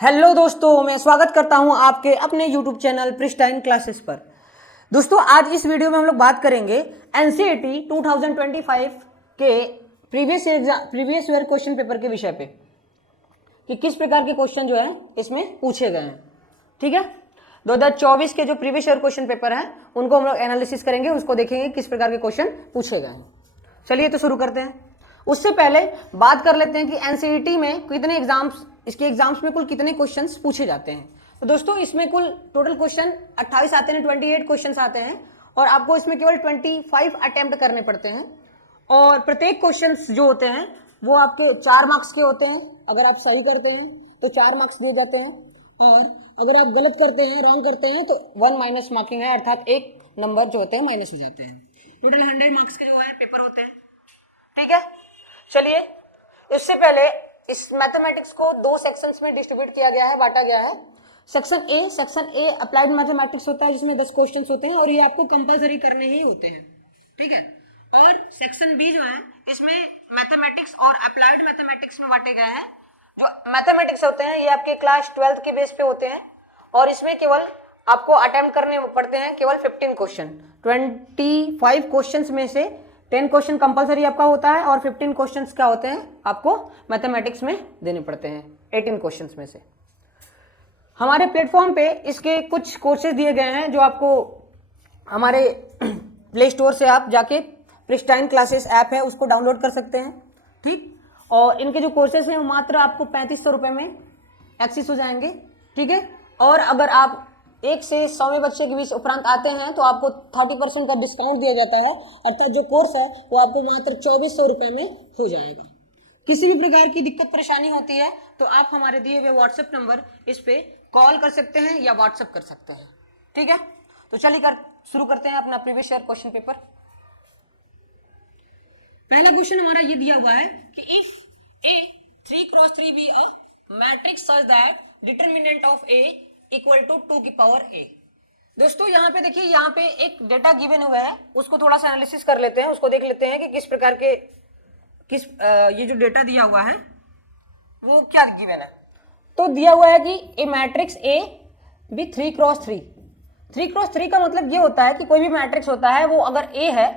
Hello दोस्तों, मैं स्वागत करता हूं आपके अपने यूट्यूब चैनल प्रिस्टाइन क्लासेस पर। दोस्तों, आज इस वीडियो में हम लोग बात करेंगे एनसीईआरटी 2025 के प्रीवियस ईयर क्वेश्चन पेपर के विषय पे कि किस प्रकार के क्वेश्चन जो है इसमें पूछे गए हैं। ठीक है, 2024 के जो प्रीवियस ईयर क्वेश्चन पेपर है उनको हम लोग एनालिसिस करेंगे, उसको देखेंगे किस प्रकार के क्वेश्चन पूछे गए हैं। चलिए तो शुरू करते हैं। उससे पहले बात कर लेते हैं कि एनसीईआरटी में कितने एग्जाम्स, इसके एग्जाम्स में कुल कितने क्वेश्चंस पूछे जाते हैं। तो दोस्तों, इसमें कुल टोटल क्वेश्चन 28 आते हैं, 28 क्वेश्चंस आते हैं और आपको इसमें केवल 25 अटेम्प्ट करने पड़ते हैं। और प्रत्येक क्वेश्चंस जो होते हैं वो आपके 4 मार्क्स के होते हैं। अगर आप सही करते हैं तो 4 मार्क्स दिए जाते हैं और अगर आप गलत करते हैं, रॉन्ग करते हैं तो 1 माइनस मार्किंग है, अर्थात 1 नंबर जो होते हैं माइनस हो जाते हैं। टोटल 100 मार्क्स के जो है पेपर होते हैं। ठीक है, चलिए इससे पहले इस मैथमेटिक्स को 2 सेक्शंस में डिस्ट्रीब्यूट किया गया है, बांटा गया है। सेक्शन ए अप्लाइड मैथमेटिक्स होता है जिसमें 10 क्वेश्चंस होते हैं और ये आपको कंपलसरी करने ही होते हैं। ठीक है, और सेक्शन बी जो है इसमें मैथमेटिक्स और अप्लाइड मैथमेटिक्स में बांटे गए हैं। जो मैथमेटिक्स होते हैं ये आपके क्लास 12th के बेस पे होते हैं और इसमें केवल आपको अटेम्प्ट करने पड़ते हैं केवल 15 क्वेश्चन। 25 क्वेश्चंस में से 10 क्वेश्चन कंपलसरी आपका होता है और 15 क्वेश्चंस क्या होते हैं आपको मैथमेटिक्स में देने पड़ते हैं 18 क्वेश्चंस में से। हमारे प्लेटफॉर्म पे इसके कुछ कोर्सेज दिए गए हैं जो आपको हमारे प्ले स्टोर से आप जाके प्रिस्टाइन क्लासेस ऐप है उसको डाउनलोड कर सकते हैं। ठीक, और इनके जो कोर्सेज हैं वो मात्र आपको 3500 रुपये में एक्सेस हो जाएंगे। ठीक है, और अगर आप 1 से 100वें बच्चे के बीच उपरांत आते हैं तो आपको 30% का डिस्काउंट दिया जाता है, अर्थात जो कोर्स है वो आपको मात्र 2400 रुपये में हो जाएगा। किसी भी प्रकार की दिक्कत परेशानी होती है तो आप हमारे दिए हुए व्हाट्सएप नंबर इस पे कॉल कर सकते हैं या व्हाट्सएप कर सकते हैं। ठीक है, तो चलिए शुरू करते हैं अपना प्रीवियस ईयर क्वेश्चन पेपर। पहला क्वेश्चन हमारा ये दिया हुआ है कि if A 3x3 be a matrix such that determinant of A equal to 2 की पावर A। दोस्तों, यहाँ पे देखिए, यहाँ पे एक डेटा गिवन हुआ है, उसको थोड़ा सा एनालिसिस कर लेते हैं, उसको देख लेते हैं कि किस प्रकार के ये जो डेटा दिया हुआ है वो क्या गिवन है। तो दिया हुआ है कि ए मैट्रिक्स A भी 3x3। 3x3 का मतलब ये होता है कि कोई भी मैट्रिक्स होता है वो अगर A है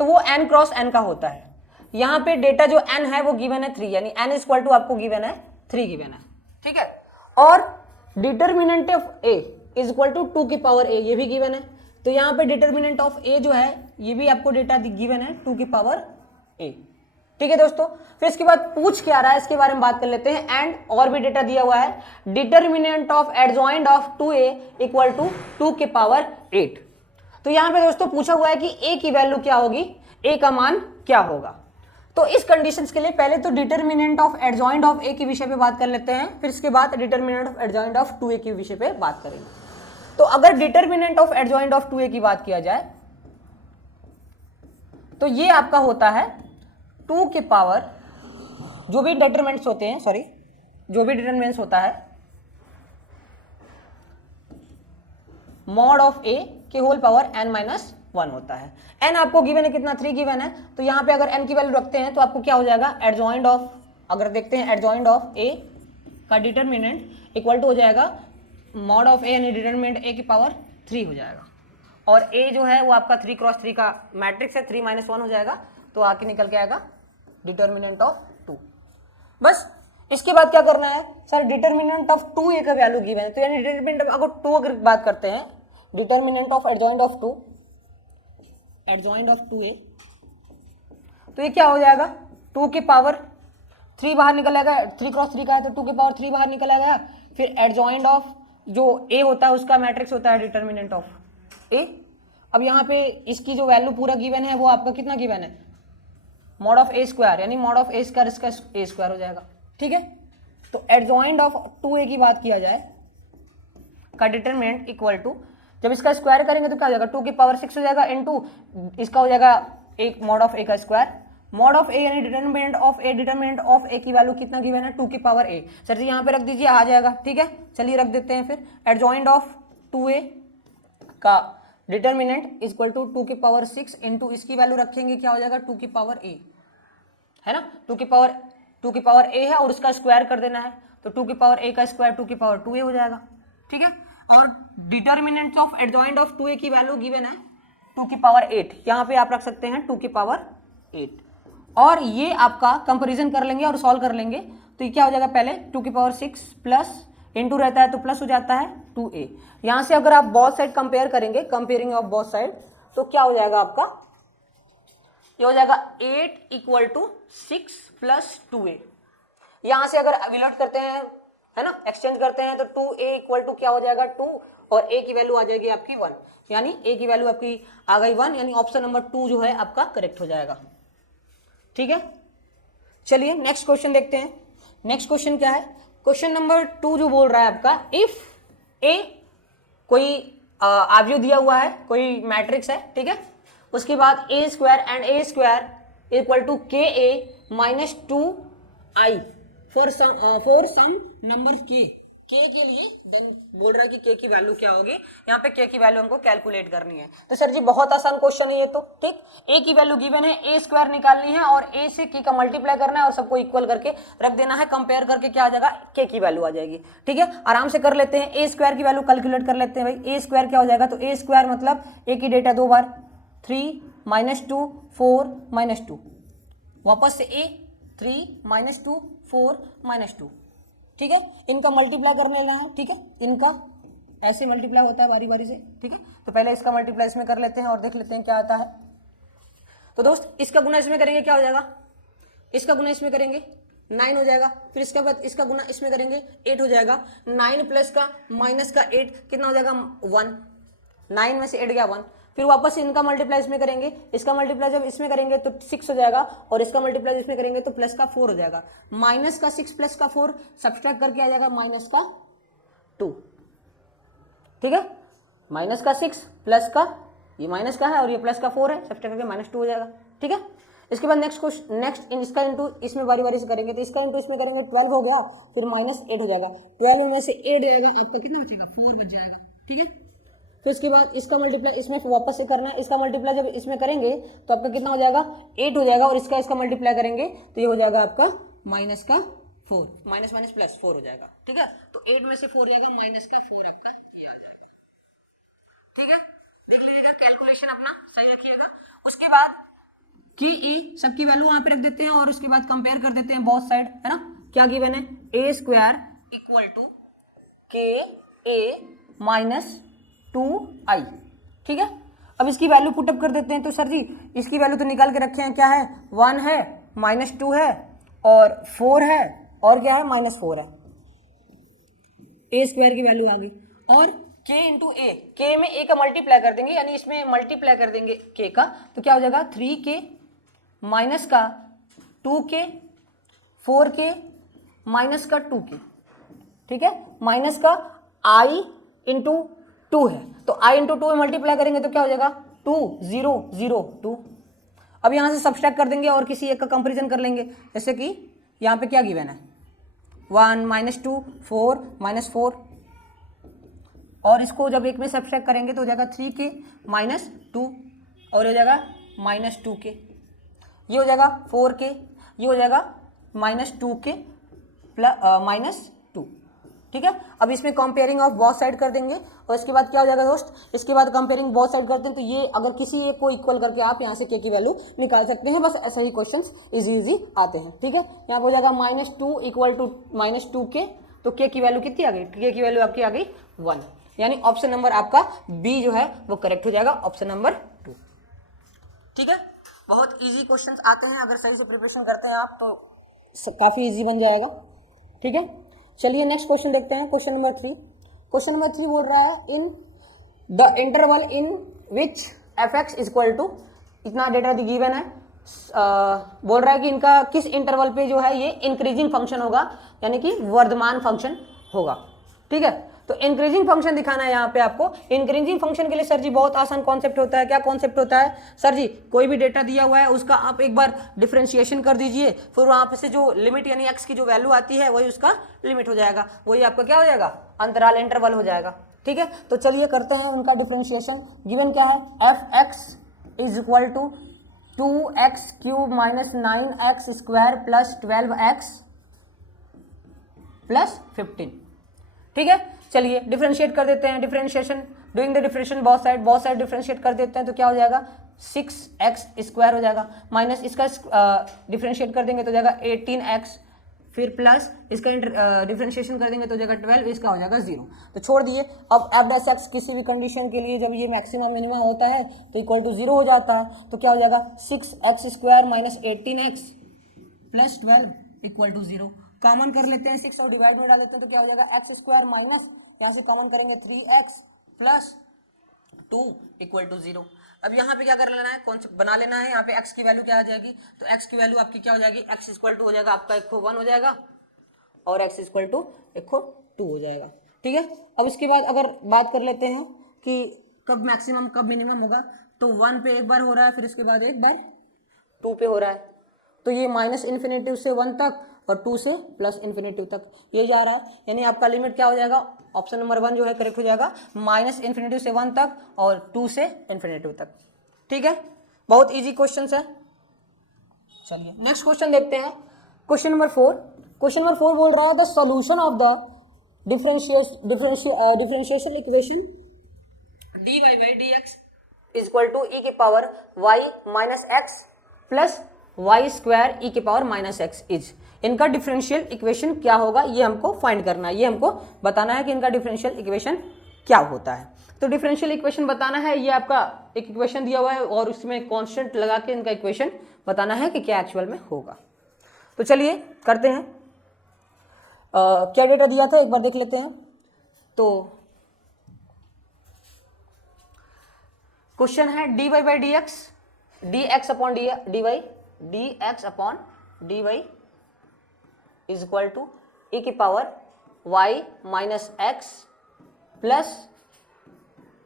तो वो n×n का होता है। यहाँ पे डेटा जो n है वो गिवन है 3, यानी n इक्वल टू आपको गिवन है 3 गिवन है। ठीक है, और determinant of a is equal to 2 की पावर a ये भी गिवन है। तो यहाँ पे डिटर्मिनेंट ऑफ a जो है ये भी आपको डेटा गिवन है 2 की पावर a। ठीक है दोस्तों, फिर इसके बाद पूछ क्या रहा है इसके बारे में बात कर लेते हैं। एंड और भी डेटा दिया हुआ है, determinant of adjoint of 2a equal to 2 की पावर 8। तो यहाँ पे दोस्तों पूछा हुआ है कि a की वैल्यू क्या होगी, a का मान क्या होगा। तो इस कंडीशंस के लिए पहले तो determinant of adjoint of a के विषय पे बात कर लेते हैं, फिर इसके बाद determinant of adjoint of 2a के विषय पे बात करेंगे। तो अगर determinant of adjoint of 2a की बात किया जाए तो ये आपका होता है 2 के पावर जो भी डिटरमिनेंट्स होते हैं, जो भी डिटरमिनेंट्स होता है मॉड ऑफ a के होल पावर n-1 होता है। n आपको गिवन है कितना, 3 गिवन है। तो यहाँ पे अगर n की वैल्यू रखते हैं तो आपको क्या हो जाएगा, एडजॉइंट ऑफ, अगर देखते हैं एडजॉइंट ऑफ a का डिटरमिनेंट इक्वल टू हो जाएगा मॉड ऑफ a यानी डिटरमिनेंट a की पावर 3 हो जाएगा। और a जो है वो आपका 3x3 का मैट्रिक्स है, 3-1 हो जाएगा, तो आके निकल के आएगा डिटर्मिनेंट ऑफ 2। बस इसके बाद क्या करना है सर, डिटर्मिनेंट ऑफ 2a का वैल्यू गिवन है, तो यानी डिटर्मिनेंट अगर 2 अगर बात करते हैं, determinant of adjoint of 2, adjoint of 2a, तो ये क्या हो जाएगा 2 की पावर 3 बाहर निकल आएगा, 3x3 का है तो 2 की पावर 3 बाहर निकल आएगा। फिर एडजॉइंट ऑफ जो a होता है उसका मैट्रिक्स होता है डिटर्मिनेंट ऑफ a। अब यहाँ पे इसकी जो वैल्यू पूरा गिवन है वो आपका कितना गिवन है, मॉड ऑफ a स्क्वायर, यानी मॉड ऑफ a स्क्वायर इसका a स्क्वायर हो जाएगा। ठीक है, तो एडजॉइंट ऑफ 2a की बात किया जाए का डिटरमिनेंट इक्वल टू, जब इसका स्क्वायर करेंगे तो क्या हो जाएगा, 2 की पावर 6 हो जाएगा इनटू इसका हो जाएगा एक मॉड ऑफ a का स्क्वायर। मॉड ऑफ a यानी डिटरमिनेंट ऑफ a की वैल्यू कितना गिवन है, 2 की पावर a। सर जी यहाँ पे रख दीजिए, आ जाएगा। ठीक है, चलिए रख देते हैं। फिर एडजॉइंट ऑफ 2a का डिटरमिनेंट इक्वल टू 2 की पावर 6 इंटू इसकी वैल्यू रखेंगे, क्या हो जाएगा 2 की पावर a, है ना, 2 की पावर a है और उसका स्क्वायर कर देना है। तो 2 की पावर a का स्क्वायर 2 की पावर 2a हो जाएगा, ठीक है। और determinant of adjoint of 2a की वैल्यू गिवन है 2 की पावर 8, यहाँ पे आप रख सकते हैं 2 की पावर 8, और ये आपका कंपेरिजन कर लेंगे और सॉल्व कर लेंगे तो ये क्या हो जाएगा, पहले 2 की पावर 6 प्लस इंटू रहता है तो प्लस हो जाता है 2a। यहाँ से अगर आप बोथ साइड कंपेयर करेंगे, कंपेयरिंग ऑफ बोथ साइड, तो क्या हो जाएगा आपका, ये हो जाएगा 8 इक्वल टू 6 प्लस 2a। यहाँ से अगर विलट करते हैं, है ना, एक्सचेंज करते हैं तो 2a इक्वल टू क्या हो जाएगा 2, और a की वैल्यू आ जाएगी आपकी 1, यानी a की वैल्यू आपकी आ गई 1, यानी ऑप्शन नंबर 2 जो है आपका करेक्ट हो जाएगा, ठीक है। चलिए नेक्स्ट क्वेश्चन देखते हैं। नेक्स्ट क्वेश्चन क्या है, क्वेश्चन नंबर 2 जो बोल रहा है आपका, इफ a कोई आव्यूह दिया हुआ है, कोई मैट्रिक्स है, ठीक है, उसके बाद a square and a square equal to ka minus 2i for some number k के लिए, देन बोल रहा है कि k की वैल्यू क्या होगी, यहाँ पे k की वैल्यू हमको कैलकुलेट करनी है। तो सर जी बहुत आसान क्वेश्चन है ये तो, ठीक। a की वैल्यू गिवन है, a स्क्वायर निकालनी है और a से k का मल्टीप्लाई करना है और सबको इक्वल करके रख देना है, कंपेयर करके क्या आ जाएगा, k की वैल्यू आ जाएगी, ठीक है। आराम से कर लेते हैं, a स्क्वायर की वैल्यू कैलकुलेट कर लेते हैं भाई। a स्क्वायर क्या हो जाएगा, तो a स्क्वायर मतलब a की डेटा 2 बार 3 माइनस 2 4 माइनस 2, वापस से a 3 माइनस 2 4 माइनस 2, ठीक है। इनका मल्टीप्लाई करने लेना है, ठीक है, इनका ऐसे मल्टीप्लाई होता है बारी बारी से, ठीक है। तो पहले इसका मल्टीप्लाई इसमें कर लेते हैं और देख लेते हैं क्या आता है। तो दोस्त इसका गुना इसमें करेंगे क्या हो जाएगा, इसका गुना इसमें करेंगे 9 हो जाएगा, फिर इसके बाद इसका गुना इसमें करेंगे 8 हो जाएगा, 9 प्लस का माइनस का 8 कितना हो जाएगा 1, 9 में से 8 गया 1, फिर वापस इनका मल्टीप्लाई इसमें करेंगे, इसका मल्टीप्लाई जब इसमें करेंगे तो 6 हो जाएगा, और इसका मल्टीप्लाई इसमें करेंगे तो प्लस का 4 हो जाएगा, माइनस का 6 प्लस का 4 सब्सट्रैक्ट करके आ जाएगा माइनस का 2, ठीक है। माइनस का 6 प्लस का, ये माइनस का है और ये प्लस का 4 है, सब्सट्रैक्ट करके माइनस 2 हो जाएगा, ठीक है। इसके बाद नेक्स्ट क्वेश्चन, नेक्स्ट इसका इंटू इसमें बारी बारी से करेंगे, तो इसका इंटू इसमें करेंगे 12 हो गया, फिर माइनस 8 हो जाएगा, 12 में से 8 जाएगा आपका कितना बचेगा 4 बच जाएगा, ठीक है। फिर इसके बाद इसका मल्टीप्लाई इसमें वापस से करना है, इसका मल्टीप्लाई जब इसमें करेंगे तो आपका कितना हो जाएगा 8 हो जाएगा, और इसका मल्टीप्लाई करेंगे तो ये हो जाएगा आपका माइनस का 4, माइनस माइनस प्लस 4 हो जाएगा, ठीक है। तो 8 में से 4 जाएगा, माइनस का 4 आपका ये आ जाएगा, ठीक है। देख लीजिएगा, कैलकुलेशन अपना सही रखिएगा। उसके बाद की ई सबकी वैल्यू वहां पे रख देते हैं और उसके बाद कंपेयर कर देते हैं बोथ साइड, है ना। क्या गिवन है, a square equal to ka minus 2i, ठीक है। अब इसकी वैल्यू पुटअप कर देते हैं, तो सर जी इसकी वैल्यू तो निकाल के रखे हैं, क्या है 1 है, माइनस 2 है और 4 है, और क्या है माइनस 4 है, a स्क्वायर की वैल्यू आ गई, और k इंटू ए, के में a का मल्टीप्लाई कर देंगे, यानी इसमें मल्टीप्लाई कर देंगे k का, तो क्या हो जाएगा 3k माइनस का 2k 4k माइनस का 2k, ठीक है, माइनस का i इंटू 2 है, तो i इंटू 2 में मल्टीप्लाई करेंगे तो क्या हो जाएगा 2 0 0 2। अब यहाँ से सब्सट्रैक्ट कर देंगे और किसी एक का कंपैरिजन कर लेंगे, जैसे कि यहाँ पे क्या गिवन है 1 माइनस 2 4 माइनस 4, और इसको जब एक में सब्सट्रैक्ट करेंगे तो हो जाएगा 3k माइनस 2, और हो जाएगा माइनस 2k, ये हो जाएगा 4k, ये हो जाएगा माइनस 2k प्लस माइनस 2, ठीक है। अब इसमें कंपेयरिंग ऑफ बोथ साइड कर देंगे, और इसके बाद क्या हो जाएगा दोस्त, इसके बाद कंपेयरिंग बोथ साइड करते हैं, तो ये अगर किसी एक को इक्वल करके आप यहाँ से k की वैल्यू निकाल सकते हैं, बस ऐसा ही क्वेश्चंस इजी आते हैं, ठीक है। यहाँ पर हो जाएगा minus 2 equal to minus 2k, तो k की वैल्यू कितनी आ गई, k की वैल्यू आपकी आ गई 1, यानी ऑप्शन नंबर आपका बी जो है वो करेक्ट हो जाएगा, ऑप्शन नंबर 2, ठीक है। बहुत इजी क्वेश्चंस आते हैं, अगर सही से प्रिपरेशन करते हैं आप तो काफ़ी इजी बन जाएगा, ठीक है। चलिए नेक्स्ट क्वेश्चन देखते हैं, क्वेश्चन नंबर 3। क्वेश्चन नंबर 3 बोल रहा है in the interval in which f x equal to, इतना डेटा गिवन है, बोल रहा है कि इनका किस इंटरवल पे जो है ये इंक्रीजिंग फंक्शन होगा, यानी कि वर्धमान फंक्शन होगा, ठीक है। तो इंक्रीजिंग फंक्शन दिखाना है यहाँ पे आपको। इंक्रीजिंग फंक्शन के लिए सर जी बहुत आसान कॉन्सेप्ट होता है। क्या कॉन्सेप्ट होता है सर जी, कोई भी डेटा दिया हुआ है उसका आप एक बार डिफरेंशिएशन कर दीजिए, फिर वहाँ पे से जो लिमिट यानी एक्स की जो वैल्यू आती है वही उसका लिमिट हो जाएगा, वही आपका क्या हो जाएगा, अंतराल इंटरवल हो जाएगा, ठीक है। तो चलिए करते हैं उनका डिफरेंशिएशन। गिवन क्या है, f x is equal to 2x³ minus 9x² plus 12x plus 15। ठीक है, चलिए डिफरेंशिएट कर देते हैं। Differentiation, doing the differentiation both side differentiate कर देते हैं तो क्या हो जाएगा 6x² हो जाएगा, माइनस इसका डिफरेंशिएट कर देंगे तो हो जाएगा 18x, फिर प्लस इसका डिफरेंशिएशन कर देंगे तो हो जाएगा 12, इसका हो जाएगा 0। तो छोड़ दिए। अब f' किसी भी कंडीशन के लिए जब ये मैक्सिमम मिनिमम होता है तो इक्वल टू 0 हो जाता है। तो क्या हो जाएगा 6x² minus 18x plus 12 equal to 0। Common कर लेते हैं 6 और डिवाइड में डाल देते हैं तो क्या हो जाएगा x² माइनस, यहाँ से कॉमन करेंगे 3x प्लस 2 इक्वल टू 0। अब यहाँ पे क्या कर लेना है, कौन सा बना लेना है, यहाँ पे x की वैल्यू क्या आ जाएगी, तो x की वैल्यू आपकी क्या हो जाएगी, x इक्वल टू हो जाएगा आपका 1 हो जाएगा और x इक्वल टू 2 हो जाएगा। ठीक है, अब इसके बाद अगर बात कर लेते हैं कि कब मैक्सिमम कब मिनिमम होगा, तो 1 पे एक बार हो रहा है, फिर इसके बाद एक बार 2 पे हो रहा है। तो ये माइनस इन्फिनेटिव से 1 तक और 2 से प्लस इन्फिनेटिव तक ये जा रहा है, यानी आपका लिमिट क्या हो जाएगा, ऑप्शन नंबर 1 जो है करेक्ट हो जाएगा, माइनस इन्फिनेटिव से 1 तक और 2 से इन्फिनेटिव तक। ठीक है, बहुत इजी क्वेश्चन है। चलिए नेक्स्ट क्वेश्चन देखते हैं, क्वेश्चन नंबर 4। क्वेश्चन नंबर 4 बोल रहा है the solution of the differentiation equation dy by dx is equal to e की power y minus x plus y square e की पावर माइनस एक्स इज, इनका differential equation क्या होगा ये हमको फाइंड करना है, ये हमको बताना है कि इनका डिफरेंशियल इक्वेशन क्या होता है। तो डिफरेंशियल इक्वेशन बताना है, ये आपका एक इक्वेशन दिया हुआ है और उसमें कांस्टेंट लगा के इनका इक्वेशन बताना है कि क्या एक्चुअल में होगा। तो चलिए करते हैं। क्या डेटा दिया था एक बार देख लेते हैं। तो क्वेश्चन है dy by dx dx upon dy is equal to e की power y minus x plus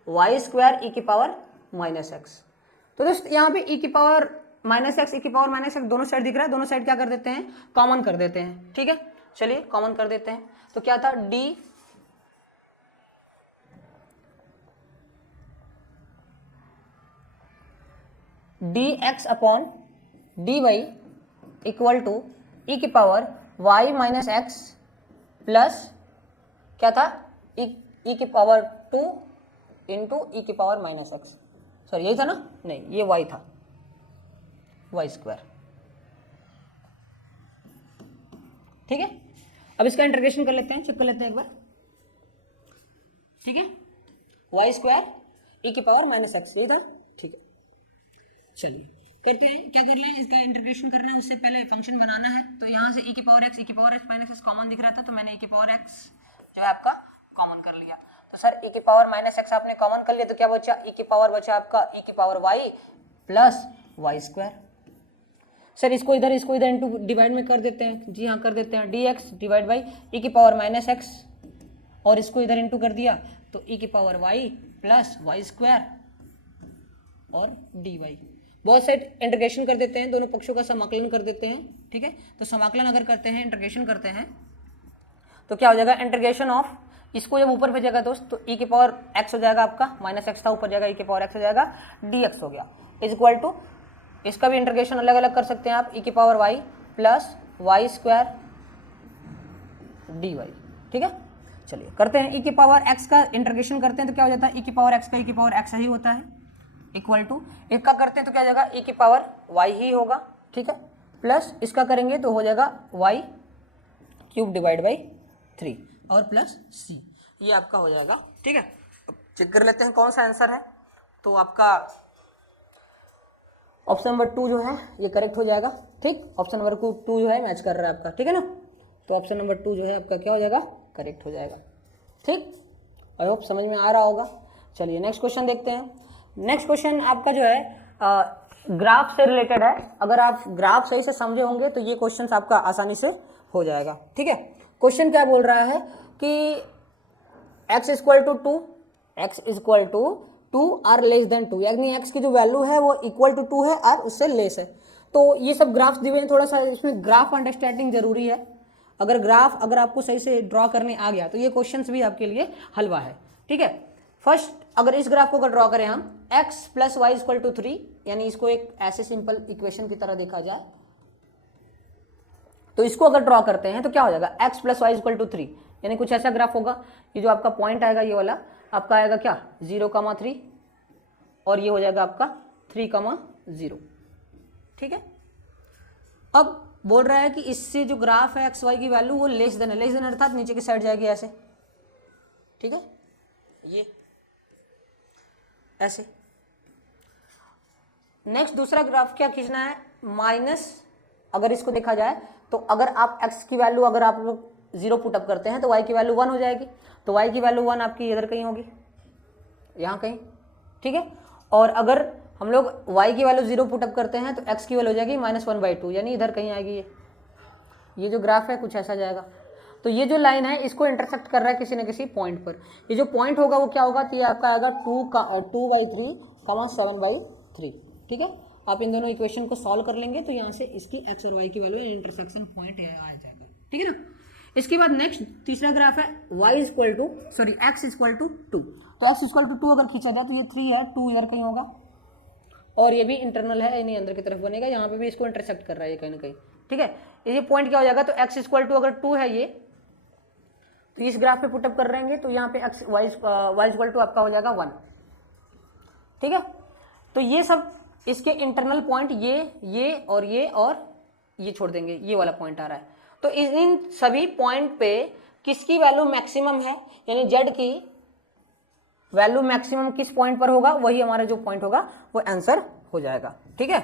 y square e की पावर माइनस एक्स। तो दोस्त यहाँ पे e की पावर माइनस एक्स, e की पावर माइनस एक्स दोनों साइड दिख रहा है, दोनों साइड क्या कर देते हैं, कॉमन कर देते हैं। ठीक है, चलिए कॉमन कर देते हैं। तो क्या था dx upon dy equal to e की power y minus x plus क्या था e की पावर 2 इंटू e की पावर माइनस एक्स, सॉरी यही था ना, नहीं ये y था, वाई स्क्वायर। ठीक है, अब इसका इंटीग्रेशन कर लेते हैं, चेक कर लेते हैं एक बार। ठीक है, वाई स्क्वायर e की पावर माइनस एक्स, यही था। ठीक है, चलिए करते हैं, क्या कर लें, इसका इंटीग्रेशन करना है, उससे पहले फंक्शन बनाना है। तो यहाँ से e की power x minus x common दिख रहा था, तो मैंने e की पावर x जो है आपका कॉमन कर लिया। तो सर e की पावर माइनस एक्स आपने कॉमन कर लिया तो क्या बचा, e की पावर बचा आपका e की power y plus y square. Sir इसको इधर इंटू डिवाइड में कर देते हैं, जी हाँ कर देते हैं, dx डिवाइड बाई e की पावर माइनस एक्स और इसको इधर इंटू कर दिया तो e की power y plus y square और dy। बहुत साइड इंटीग्रेशन कर देते हैं, दोनों पक्षों का समाकलन कर देते हैं। ठीक है, तो समाकलन अगर करते हैं, इंटीग्रेशन करते हैं तो क्या हो जाएगा, इंटीग्रेशन ऑफ, इसको जब ऊपर भेजेगा दोस्त तो e की पावर x हो जाएगा आपका, माइनस एक्स था ऊपर जाएगा, e की पावर x हो जाएगा, dx हो गया इज इक्वल टू, इसका भी इंटीग्रेशन अलग अलग कर सकते हैं आप, e की power y plus y square dy। ठीक है, चलिए करते हैं, e की पावर x का इंटीग्रेशन करते हैं तो क्या हो जाता है, e की पावर x का e की पावर x ही होता है, इक्वल टू एक का करते हैं तो क्या हो जाएगा, e की पावर y ही होगा। ठीक है, प्लस इसका करेंगे तो हो जाएगा y क्यूब डिवाइड बाई 3 और प्लस c, ये आपका हो जाएगा। ठीक है, चेक कर लेते हैं कौन सा आंसर है। तो आपका ऑप्शन नंबर 2 जो है ये करेक्ट हो जाएगा। ठीक, ऑप्शन नंबर 2 जो है मैच कर रहा है आपका, ठीक है ना, तो ऑप्शन नंबर 2 जो है आपका क्या हो जाएगा, करेक्ट हो जाएगा। ठीक, आई होप समझ में आ रहा होगा। चलिए नेक्स्ट क्वेश्चन देखते हैं। नेक्स्ट क्वेश्चन आपका जो है ग्राफ से रिलेटेड है, अगर आप ग्राफ सही से समझे होंगे तो ये क्वेश्चन आपका आसानी से हो जाएगा। ठीक है, क्वेश्चन क्या बोल रहा है कि x equal to 2, x equal to 2 or less than 2, यानी x की जो वैल्यू है वो इक्वल टू 2 है और उससे लेस है। तो ये सब ग्राफ्स दिए हैं, थोड़ा सा इसमें ग्राफ अंडरस्टैंडिंग जरूरी है। अगर आपको सही से ड्रॉ करने आ गया तो ये क्वेश्चंस भी आपके लिए हलवा है। ठीक है, फर्स्ट अगर इस ग्राफ को अगर ड्रॉ करें हम x plus y equal to 3, यानी इसको एक ऐसे सिंपल इक्वेशन की तरह देखा जाए तो इसको अगर ड्रॉ करते हैं तो क्या हो जाएगा, x plus y equal to 3, यानी कुछ ऐसा ग्राफ होगा। ये जो आपका पॉइंट आएगा ये वाला आपका आएगा क्या 0,3 और ये हो जाएगा आपका 3,0। ठीक है। अब बोल रहा है कि इससे जो ग्राफ है एक्स वाई की वैल्यू वो लेस देन है, लेस देन अर्थात नीचे की साइड जाएगी ऐसे। ठीक है, ये ऐसे। नेक्स्ट दूसरा ग्राफ क्या खींचना है, माइनस, अगर इसको देखा जाए तो अगर आप x की वैल्यू अगर आप लोग 0 पुटअप करते हैं तो y की वैल्यू 1 हो जाएगी, तो y की वैल्यू 1 आपकी इधर कहीं होगी, यहाँ कहीं। ठीक है, और अगर हम लोग y की वैल्यू 0 पुटअप करते हैं तो x की वैल्यू हो जाएगी -1/2, यानी इधर कहीं आएगी। ये जो ग्राफ है कुछ ऐसा जाएगा। तो ये जो लाइन है इसको इंटरसेक्ट कर रहा है किसी न किसी पॉइंट पर। ये जो पॉइंट होगा वो क्या होगा, तो ये आपका आएगा 2/3, 7/3। ठीक है, आप इन दोनों इक्वेशन को सॉल्व कर लेंगे तो यहाँ से इसकी x और y की वैल्यू इंटरसेक्शन पॉइंट आ जाएगा। ठीक है ना। इसके बाद नेक्स्ट तीसरा ग्राफ है x इक्वल टू 2। तो x इक्वल टू 2 अगर खींचा जाए तो ये 3 है, 2 इधर कहीं होगा और ये भी इंटरनल है, यानी अंदर की तरफ बनेगा, यहाँ पे भी इसको इंटरसेक्ट कर रहा है ये कहीं ना कहीं। ठीक है, ये पॉइंट क्या हो जाएगा, तो x इक्वल टू अगर 2 है ये, तो इस ग्राफ पे पुटअप कर रहेंगे तो यहाँ पे y इक्वल टू आपका हो जाएगा 1। ठीक है, तो ये सब इसके इंटरनल पॉइंट ये और ये छोड़ देंगे, ये वाला पॉइंट आ रहा है। तो इन सभी पॉइंट पे किसकी वैल्यू मैक्सिमम है, यानी z की वैल्यू मैक्सिमम किस पॉइंट पर होगा, वही हमारा जो पॉइंट होगा वो आंसर हो जाएगा। ठीक है,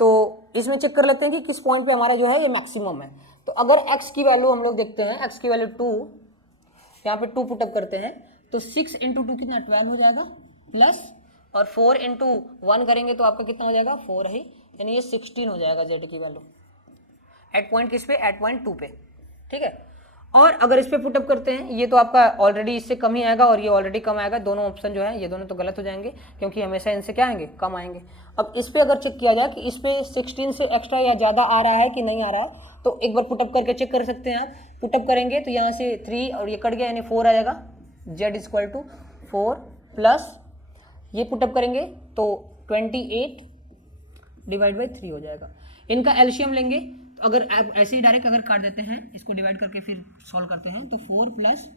तो इसमें चेक कर लेते हैं कि किस पॉइंट पे हमारा जो है ये मैक्सिमम है। तो अगर x की वैल्यू हम लोग देखते हैं, x की वैल्यू 2, यहाँ पे 2 पुटअप करते हैं तो 6 × 2 कितना 12 हो जाएगा, प्लस और 4 × 1 करेंगे तो आपका कितना हो जाएगा 4 है, यानी ये 16 हो जाएगा z की वैल्यू एट पॉइंट किस पे, एट पॉइंट 2 पे। ठीक है, और अगर इस पे पुटअप करते हैं ये तो आपका ऑलरेडी इससे कम ही आएगा और ये ऑलरेडी कम आएगा, दोनों ऑप्शन जो है ये दोनों तो गलत हो जाएंगे क्योंकि हमेशा इनसे क्या आएंगे, कम आएंगे। अब इस पे अगर चेक किया जाए कि इस पे 16 से एक्स्ट्रा या ज़्यादा आ रहा है कि नहीं आ रहा, तो एक बार पुटअप करके चेक कर सकते हैं आप। पुटअप करेंगे तो यहाँ से 3 और ये कट गया यानी 4 आ जाएगा, z इक्वल टू 4 प्लस ये पुटअप करेंगे तो 28 डिवाइड बाई 3 हो जाएगा। इनका एलसीएम लेंगे तो अगर आप ऐसे ही डायरेक्ट अगर काट देते हैं, इसको डिवाइड करके फिर सॉल्व करते हैं तो 4 प्लस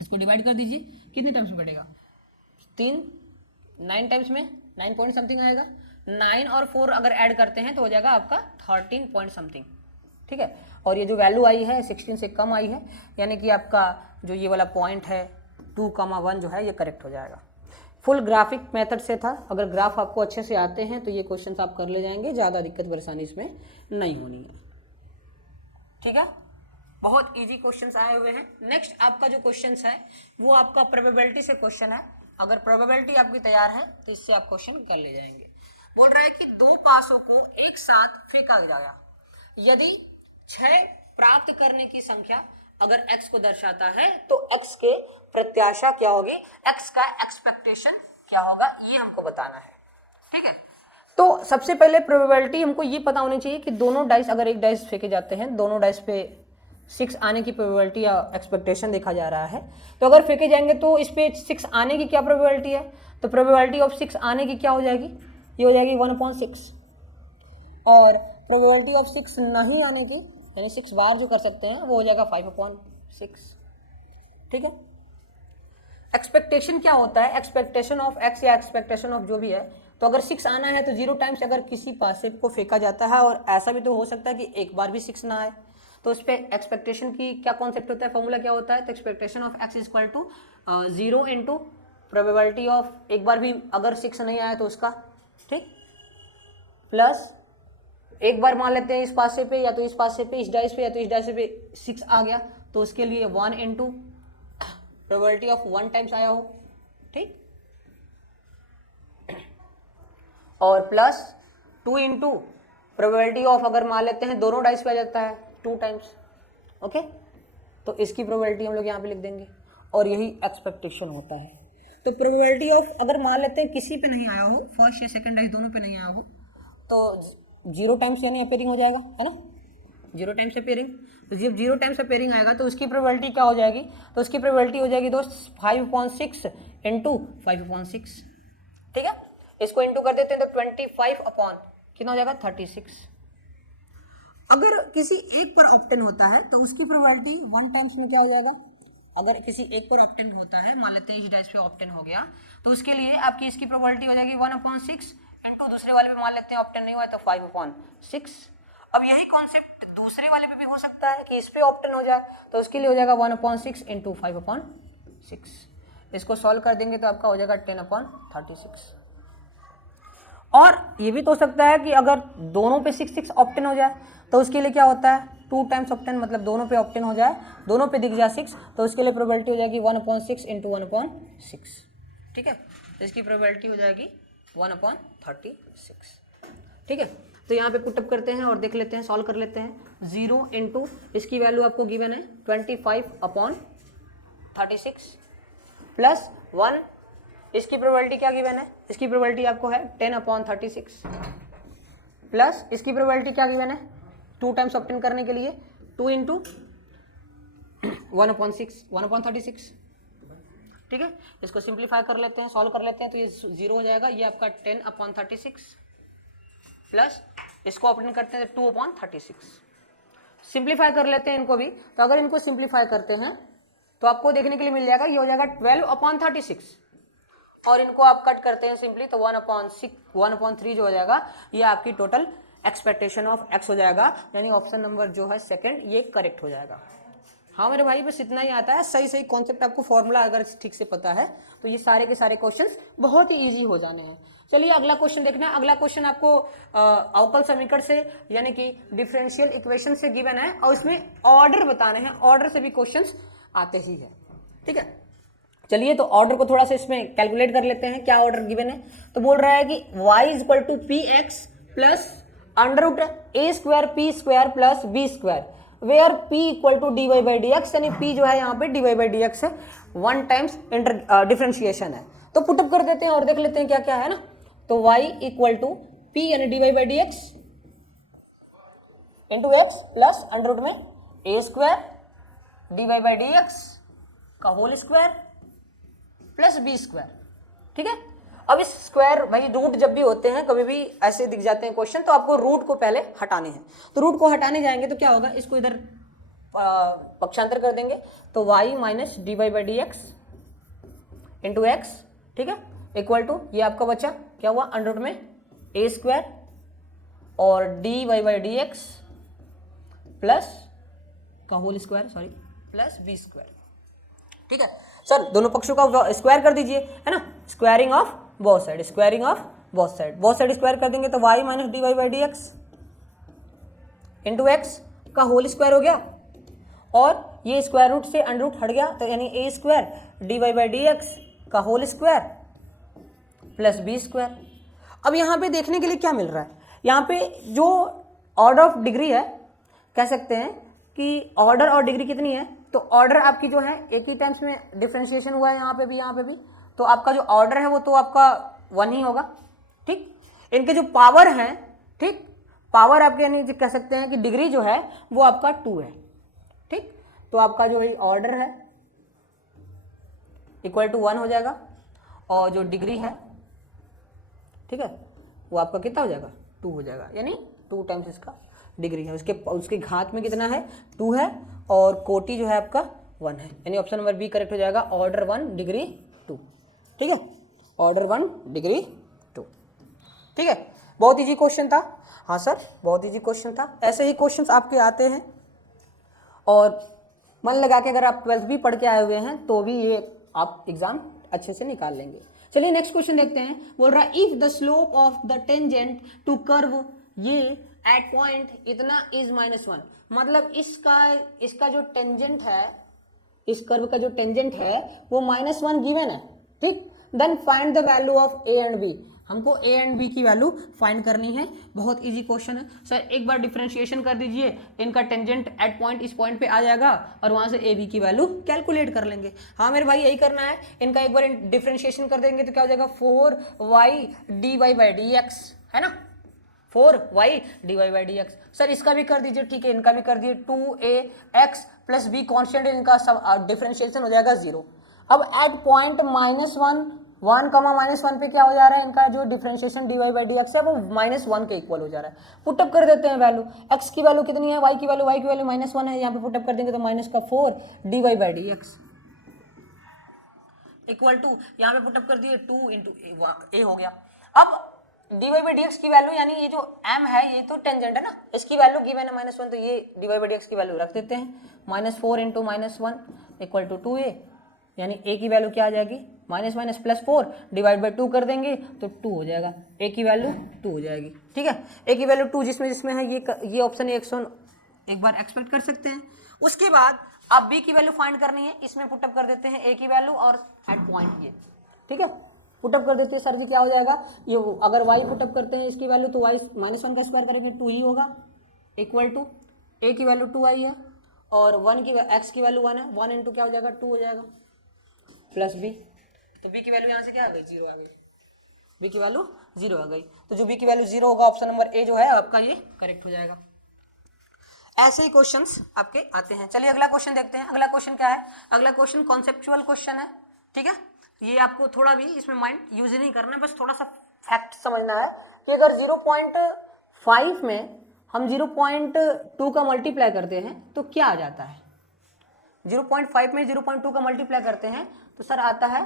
इसको डिवाइड कर दीजिए, कितने टाइम्स में कटेगा 3, 9 टाइम्स में 9 पॉइंट समथिंग आएगा। 9 और 4 अगर ऐड करते हैं तो हो जाएगा आपका 13 पॉइंट समथिंग। ठीक है, और ये जो वैल्यू आई है 16 से कम आई है, यानी कि आपका जो ये वाला पॉइंट है 2,1 जो है ये करेक्ट हो जाएगा। फुल ग्राफिक मेथड से था, अगर ग्राफ आपको अच्छे से आते हैं तो ये क्वेश्चंस आप कर ले जाएंगे, ज़्यादा दिक्कत परेशानी इसमें नहीं होनी है। ठीक है, बहुत इजी क्वेश्चंस आए हुए हैं। नेक्स्ट आपका जो क्वेश्चंस है वो आपका प्रोबेबिलिटी से क्वेश्चन है। अगर प्रोबेबिलिटी आपकी तैयार है तो इससे आप क्वेश्चन कर ले जाएंगे। बोल रहा है कि 2 पासों को एक साथ फेंका जाएगा, यदि 6 प्राप्त करने की संख्या अगर x को दर्शाता है तो x के प्रत्याशा क्या होगी, x का एक्सपेक्टेशन क्या होगा, ये हमको बताना है। ठीक है, तो सबसे पहले प्रोबेबिलिटी हमको ये पता होनी चाहिए कि दोनों डाइस, अगर एक डाइस फेंके जाते हैं, दोनों डाइस पे 6 आने की प्रोबेबिलिटी या एक्सपेक्टेशन देखा जा रहा है, तो अगर फेंके जाएंगे तो इस पे 6 आने की क्या प्रोबेबिलिटी है, तो प्रोबेबिलिटी ऑफ 6 आने की क्या हो जाएगी, ये हो जाएगी 1/6, और प्रोबेबिलिटी ऑफ 6 नहीं आने की यानी 6 बार जो कर सकते हैं वो हो जाएगा 5/6। ठीक है, एक्सपेक्टेशन क्या होता है, एक्सपेक्टेशन ऑफ x या एक्सपेक्टेशन ऑफ जो भी है, तो अगर 6 आना है तो 0 टाइम्स अगर किसी पासे को फेंका जाता है, और ऐसा भी तो हो सकता है कि एक बार भी 6 ना आए, तो उस पर एक्सपेक्टेशन की क्या कॉन्सेप्ट होता है, फॉर्मूला क्या होता है, तो expectation of x equal to 0 into probability of एक बार भी अगर 6 नहीं आया तो उसका, ठीक, प्लस एक बार मान लेते हैं इस पासे पे या तो इस पासे पे, इस डाइस पे या तो इस डाइस पे 6 आ गया तो उसके लिए 1 इंटू प्रोबेबिलिटी ऑफ 1 टाइम्स आया हो, ठीक, और प्लस 2 इंटू प्रोबेबिलिटी ऑफ अगर मान लेते हैं दोनों डाइस पे आ जाता है 2 टाइम्स, ओके, तो इसकी प्रोबेबिलिटी हम लोग यहाँ पे लिख देंगे, और यही एक्सपेक्टेशन होता है। तो प्रोबेबिलिटी ऑफ अगर मान लेते हैं किसी पे नहीं आया हो, फर्स्ट या सेकंड डाइस दोनों पे नहीं आया हो, तो 0 टाइम्स यानी अपेयरिंग हो जाएगा, है ना, 0 टाइम्स अपेयरिंग। तो जब 0 टाइम्स अपेयरिंग आएगा तो उसकी प्रोबेबिलिटी क्या हो जाएगी, तो उसकी प्रोबेबिलिटी हो जाएगी दोस्त 5/6 इंटू 5/6। ठीक है, इसको इंटू कर देते हैं तो 25 अपॉन कितना हो जाएगा 36। अगर किसी एक पर ऑप्टेन होता है तो उसकी प्रोबेबिलिटी 1 टाइम्स में क्या हो जाएगा, अगर किसी एक पर ऑप्टेन होता है, मान लेते हैं इस डाइस पे ऑप्टेन हो गया, तो उसके लिए आपकी इसकी प्रोबेबिलिटी हो जाएगी 1/6 इंटू दूसरे वाले पे मान लेते हैं ऑप्टेन नहीं हुआ तो 5/6। अब यही कॉन्सेप्ट दूसरे वाले पे भी हो सकता है कि इस पे ऑप्टेन हो जाए, तो उसके लिए हो जाएगा 1/6 इंटू 5/6। इसको सॉल्व कर देंगे तो आपका हो जाएगा 10/36। और ये भी तो हो सकता है कि अगर दोनों पे 6 ऑप्टेन हो जाए तो उसके लिए क्या होता है, 2 टाइम्स ऑप्टेन, मतलब दोनों पे ऑप्टेन हो जाए, दोनों पे दिख जाए 6, तो उसके लिए प्रोबेबिलिटी हो जाएगी 1/6 इंटू 1/6। ठीक है, तो इसकी प्रोबेबिलिटी हो जाएगी 1/36। ठीक है, तो यहाँ पे पुटअप करते हैं और देख लेते हैं, सॉल्व कर लेते हैं। 0 इंटू इसकी वैल्यू आपको गिवन है 25/36 प्लस 1, इसकी प्रोबेबिलिटी क्या गिवन है, इसकी प्रोबेबिलिटी आपको है 10/36 प्लस इसकी प्रोबेबिलिटी क्या गिवन है 2 टाइम्स ऑप्टेन करने के लिए 2 इंटू 1/36। ठीक है, इसको सिंप्लीफाई कर लेते हैं, सॉल्व कर लेते हैं, तो ये 0 हो जाएगा, ये आपका 10/36 प्लस इसको ऑप्टेन करते हैं 2/36। सिंप्लीफाई कर लेते हैं इनको भी, तो अगर इनको सिंप्लीफाई करते हैं तो आपको देखने के लिए मिल जाएगा, ये हो जाएगा 12/36 और इनको आप कट करते हैं सिंपली तो 1/3 जो हो जाएगा, ये आपकी टोटल एक्सपेक्टेशन ऑफ x हो जाएगा, यानी ऑप्शन नंबर जो है सेकंड ये करेक्ट हो जाएगा। हाँ मेरे भाई, बस इतना ही आता है, सही सही कॉन्सेप्ट आपको फॉर्मूला अगर ठीक से पता है तो ये सारे के सारे क्वेश्चंस बहुत ही इजी हो जाने हैं। चलिए अगला क्वेश्चन देखना है। अगला क्वेश्चन आपको अवकल समीकरण से यानी कि डिफरेंशियल इक्वेशन से गिवन है और इसमें ऑर्डर बताने हैं, ऑर्डर से भी क्वेश्चंस आते ही है। ठीक है, चलिए तो ऑर्डर को थोड़ा सा इसमें कैलकुलेट कर लेते हैं, क्या ऑर्डर गिवन है। तो बोल रहा है कि y = px plus √a² p² plus b², where p = dy/dx, यानी p जो है यहाँ पे dy/dx है, 1 टाइम्स डिफरेंशिएशन है। तो पुटअप कर देते हैं और देख लेते हैं क्या क्या है ना। तो y = p यानी dy/dx into x plus √a² dy/dx का होल स्क्वायर प्लस b²। ठीक है, अब इस स्क्वायर भाई रूट जब भी होते हैं कभी भी ऐसे दिख जाते हैं क्वेश्चन, तो आपको रूट को पहले हटाने हैं। तो रूट को हटाने जाएंगे तो क्या होगा, इसको इधर पक्षांतर कर देंगे तो y - dy/dx इंटू x, ठीक है, इक्वल टू ये आपका बचा क्या हुआ √a² और dy/dx प्लस का होल स्क्वायर प्लस b²। ठीक है सर, दोनों पक्षों का स्क्वायर कर दीजिए, है ना, squaring of both side, squaring of both side, both side square कर देंगे तो y - dy/dx इंटू x का होल स्क्वायर हो गया और ये स्क्वायर रूट से अंडर रूट हट गया, तो यानी a² dy/dx का होल स्क्वायर प्लस b²। अब यहाँ पे देखने के लिए क्या मिल रहा है, यहाँ पे जो ऑर्डर ऑफ डिग्री है, कह सकते हैं कि ऑर्डर और डिग्री कितनी है, तो ऑर्डर आपकी जो है एक ही टाइम्स में डिफरेंशिएशन हुआ है यहाँ पे भी, तो आपका जो ऑर्डर है वो तो आपका 1 ही होगा। ठीक, इनके जो पावर हैं, ठीक, पावर आपके यानी कह सकते हैं कि डिग्री जो है वो आपका 2 है। ठीक, तो आपका जो ऑर्डर है इक्वल टू 1 हो जाएगा और जो डिग्री है, ठीक है, वो आपका कितना हो जाएगा 2 हो जाएगा, यानी 2 टाइम्स इसका डिग्री है। उसके घात में कितना है 2 है और कोटि जो है आपका 1 है, यानी ऑप्शन नंबर बी करेक्ट हो जाएगा, ऑर्डर 1 डिग्री 2। ठीक है, ऑर्डर 1 डिग्री 2। ठीक है, बहुत इजी क्वेश्चन था। हाँ सर, बहुत इजी क्वेश्चन था। ऐसे ही क्वेश्चंस आपके आते हैं और मन लगा के अगर आप 12th भी पढ़ के आए हुए हैं तो भी ये आप एग्जाम अच्छे से निकाल लेंगे। चलिए नेक्स्ट क्वेश्चन देखते हैं। बोल रहा है if the slope of the tangent to curve ये एट पॉइंट इतना इज -1, मतलब इसका जो टेंजेंट है, इस कर्व का जो टेंजेंट है वो -1 गिवन है। ठीक, then find the value of a and b, हमको ए एंड बी की वैल्यू फाइंड करनी है। बहुत इजी क्वेश्चन है सर, एक बार डिफरेंशिएशन कर दीजिए, इनका टेंजेंट एट पॉइंट इस पॉइंट पे आ जाएगा और वहां से ए बी की वैल्यू कैलकुलेट कर लेंगे। हाँ मेरे भाई यही करना है, इनका एक बार डिफरेंशिएशन कर देंगे तो क्या हो जाएगा 4y dy/dx, है ना, 4y dy/dx। सर इसका भी कर दीजिए, ठीक है, इनका भी कर दीजिए 2ax + b कॉन्स्टेंट, इनका सब डिफरेंशिएशन हो जाएगा 0। अब एट पॉइंट -1 1 कमा -1 पे क्या हो जा रहा है, इनका जो differentiation dy by d x है वो -1 के इक्वल हो जा रहा है। पुटअप कर देते हैं वैल्यू, x की वैल्यू कितनी है, y की वैल्यू -1 है, यहाँ पे पुटअप कर देंगे तो -4 dy by d x equal to, यहाँ पे पुटअप कर दिए 2 इंटू ए हो गया। अब dy बाई डी एक्स की वैल्यू, यानी ये जो m है ये तो टेंजेंट है ना, इसकी वैल्यू गिवन है -1, तो ये dy बाई डी एक्स की वैल्यू रख देते हैं, -4 इंटू -1 इक्वल टू 2a, यानी a की वैल्यू क्या आ जाएगी, -+4 डिवाइड बाई 2 कर देंगे तो 2 हो जाएगा, a की वैल्यू 2 हो जाएगी। ठीक है, a की वैल्यू 2 जिसमें है ये ऑप्शन एक बार एक्सपेक्ट कर सकते हैं। उसके बाद अब b की वैल्यू फाइंड करनी है, इसमें पुटअप कर देते हैं a की वैल्यू और एट पॉइंट ये। ठीक है, पुटअप कर देते हैं, सर जी क्या हो जाएगा, ये अगर y पुटअप करते हैं इसकी वैल्यू तो y -1 का स्क्वायर करेंगे 2 ही होगा, इक्वल टू a की वैल्यू 2 आई है और 1 की x की वैल्यू 1 है, 1 इंटू क्या हो जाएगा 2 हो जाएगा प्लस b, तो b की वैल्यू यहाँ से क्या आ गई, 0 आ गई, b की वैल्यू 0 आ गई। तो जो b की वैल्यू 0 होगा ऑप्शन नंबर ए जो है आपका ये करेक्ट हो जाएगा। ऐसे ही क्वेश्चंस आपके आते हैं। चलिए अगला क्वेश्चन देखते हैं। अगला क्वेश्चन क्या है, अगला क्वेश्चन कॉन्सेप्चुअल क्वेश्चन है। ठीक है, ये आपको थोड़ा भी इसमें माइंड यूज नहीं करना है, बस थोड़ा सा फैक्ट समझना है कि अगर 0.5 में हम 0.2 का मल्टीप्लाई करते हैं तो क्या आ जाता है। 0.5 में 0.2 का मल्टीप्लाई करते हैं तो सर आता है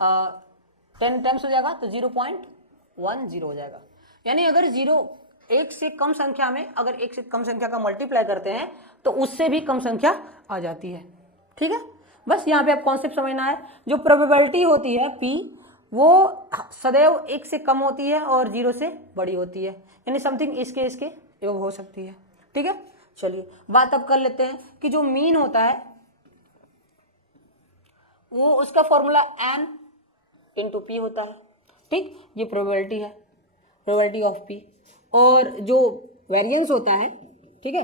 10 टाइम्स हो जाएगा, तो 0.10 हो जाएगा। यानी अगर एक से कम संख्या में अगर एक से कम संख्या का मल्टीप्लाई करते हैं तो उससे भी कम संख्या आ जाती है। ठीक है, बस यहाँ पे आप कॉन्सेप्ट समझना है। जो प्रोबेबिलिटी होती है p वो सदैव 1 से कम होती है और 0 से बड़ी होती है, यानी समथिंग इसके योग हो सकती है। ठीक है, चलिए बात अब कर लेते हैं कि जो मीन होता है वो उसका फॉर्मूला n इंटू पी होता है। ठीक, ये प्रोबेबिलिटी है, प्रोबेबिलिटी ऑफ p। और जो वेरिएंस होता है, ठीक है,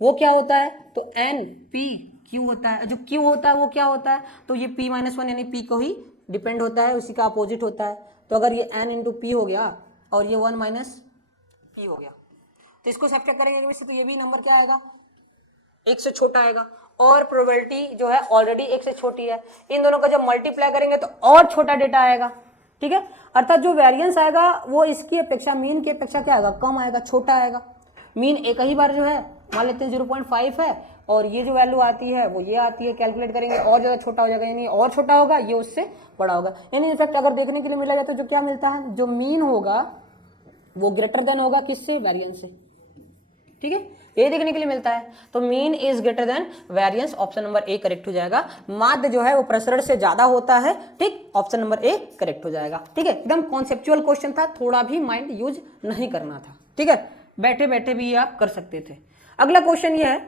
वो क्या होता है, तो n p q होता है। जो q होता है वो क्या होता है, तो ये p -1 यानी p को ही डिपेंड होता है, उसी का अपोजिट होता है। तो अगर ये n इंटू पी हो गया और ये 1 - p हो गया तो इसको सब क्या करेंगे वैसे, तो ये भी नंबर क्या आएगा, 1 से छोटा आएगा। और प्रोबेबिलिटी जो है ऑलरेडी 1 से छोटी है, इन दोनों का जब मल्टीप्लाई करेंगे तो और छोटा डेटा आएगा। ठीक है, अर्थात जो वेरिएंस आएगा वो इसकी अपेक्षा, मीन की अपेक्षा क्या आएगा, कम आएगा, छोटा आएगा। मीन एक ही बार जो है मान लेते हैं 0.5 है और ये जो वैल्यू आती है वो ये आती है, कैलकुलेट करेंगे और ज़्यादा छोटा हो जाएगा, यानी और छोटा होगा ये उससे बड़ा होगा। यानी इनफैक्ट अगर देखने के लिए मिला जाए तो जो क्या मिलता है, जो मीन होगा वो ग्रेटर देन होगा किससे, वेरिएंस से। ठीक है, ये देखने के लिए मिलता है, तो mean is greater then variance, option number A correct हो जाएगा। माध्य जो है वो प्रसरण से ज्यादा होता है। ठीक, ऑप्शन नंबर ए करेक्ट हो जाएगा। ठीक है, एकदम कॉन्सेप्चुअल क्वेश्चन था, थोड़ा भी माइंड यूज नहीं करना था। ठीक है, बैठे बैठे भी ये आप कर सकते थे। अगला क्वेश्चन ये है,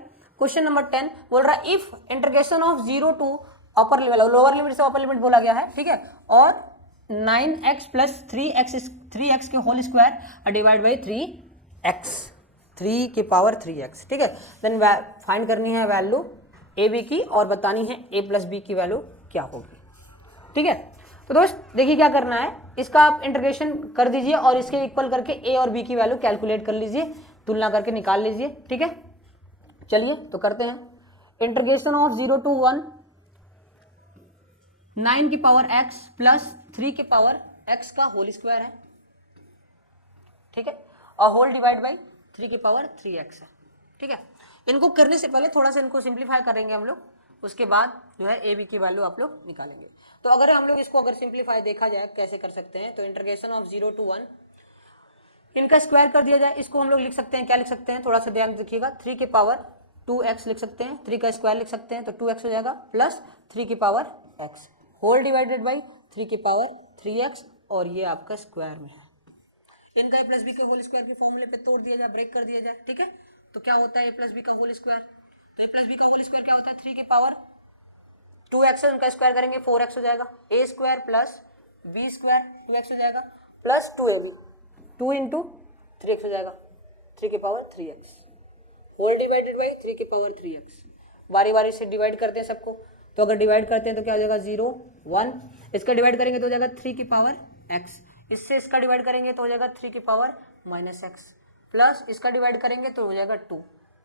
क्वेश्चन नंबर 10 बोल रहा है if integration of 0 to upper level, lower limit से अपर लिमिट बोला गया है। ठीक है, और 9x + 3x के whole square divide by 3x, 3 की पावर 3x। ठीक है, देन फाइंड करनी है वैल्यू ए बी की और बतानी है a + b की वैल्यू क्या होगी। ठीक है, तो दोस्त देखिए क्या करना है, इसका आप इंटीग्रेशन कर दीजिए और इसके इक्वल करके a और b की वैल्यू कैलकुलेट कर लीजिए, तुलना करके निकाल लीजिए। ठीक है, चलिए तो करते हैं। इंटीग्रेशन ऑफ 0 to 1 9 की पावर x + 3 की पावर x का होल स्क्वायर है। ठीक है, और होल डिवाइड बाई 3 की पावर 3x है। ठीक है, इनको करने से पहले थोड़ा सा इनको सिंप्लीफाई करेंगे हम लोग, उसके बाद जो है ए बी की वैल्यू आप लोग निकालेंगे। तो अगर हम लोग इसको अगर सिंप्लीफाई देखा जाए कैसे कर सकते हैं, तो इंटीग्रेशन ऑफ 0 to 1 इनका स्क्वायर कर दिया जाए, इसको हम लोग लिख सकते हैं, क्या लिख सकते हैं, थोड़ा सा ध्यान रखिएगा, 3 की पावर 2x लिख सकते हैं, 3 का स्क्वायर लिख सकते हैं तो 2x हो जाएगा, प्लस 3 की power x whole divided by 3 की पावर 3x, और ये आपका स्क्वायर में है। इनका a + b के होल स्क्वायर के फॉर्मूले पे तोड़ दिया जाए, ब्रेक कर दिया जाए। ठीक है, तो क्या होता है a + b का होल स्क्वायर, तो a + b का होल स्क्वायर क्या होता है, 3 की पावर 2x है, उनका स्क्वायर करेंगे 4x हो जाएगा, a square plus b square 2x हो जाएगा, प्लस 2ab 2 इंटू 3x हो जाएगा, 3 की power 3x whole divided by 3 की पावर 3x। बारी बारी से डिवाइड करते हैं सबको, तो अगर डिवाइड करते हैं तो क्या हो जाएगा 0 1, इसका डिवाइड करेंगे तो हो जाएगा 3 की पावर x, इससे इसका डिवाइड करेंगे तो हो जाएगा 3 की पावर -x, प्लस इसका डिवाइड करेंगे तो हो जाएगा 2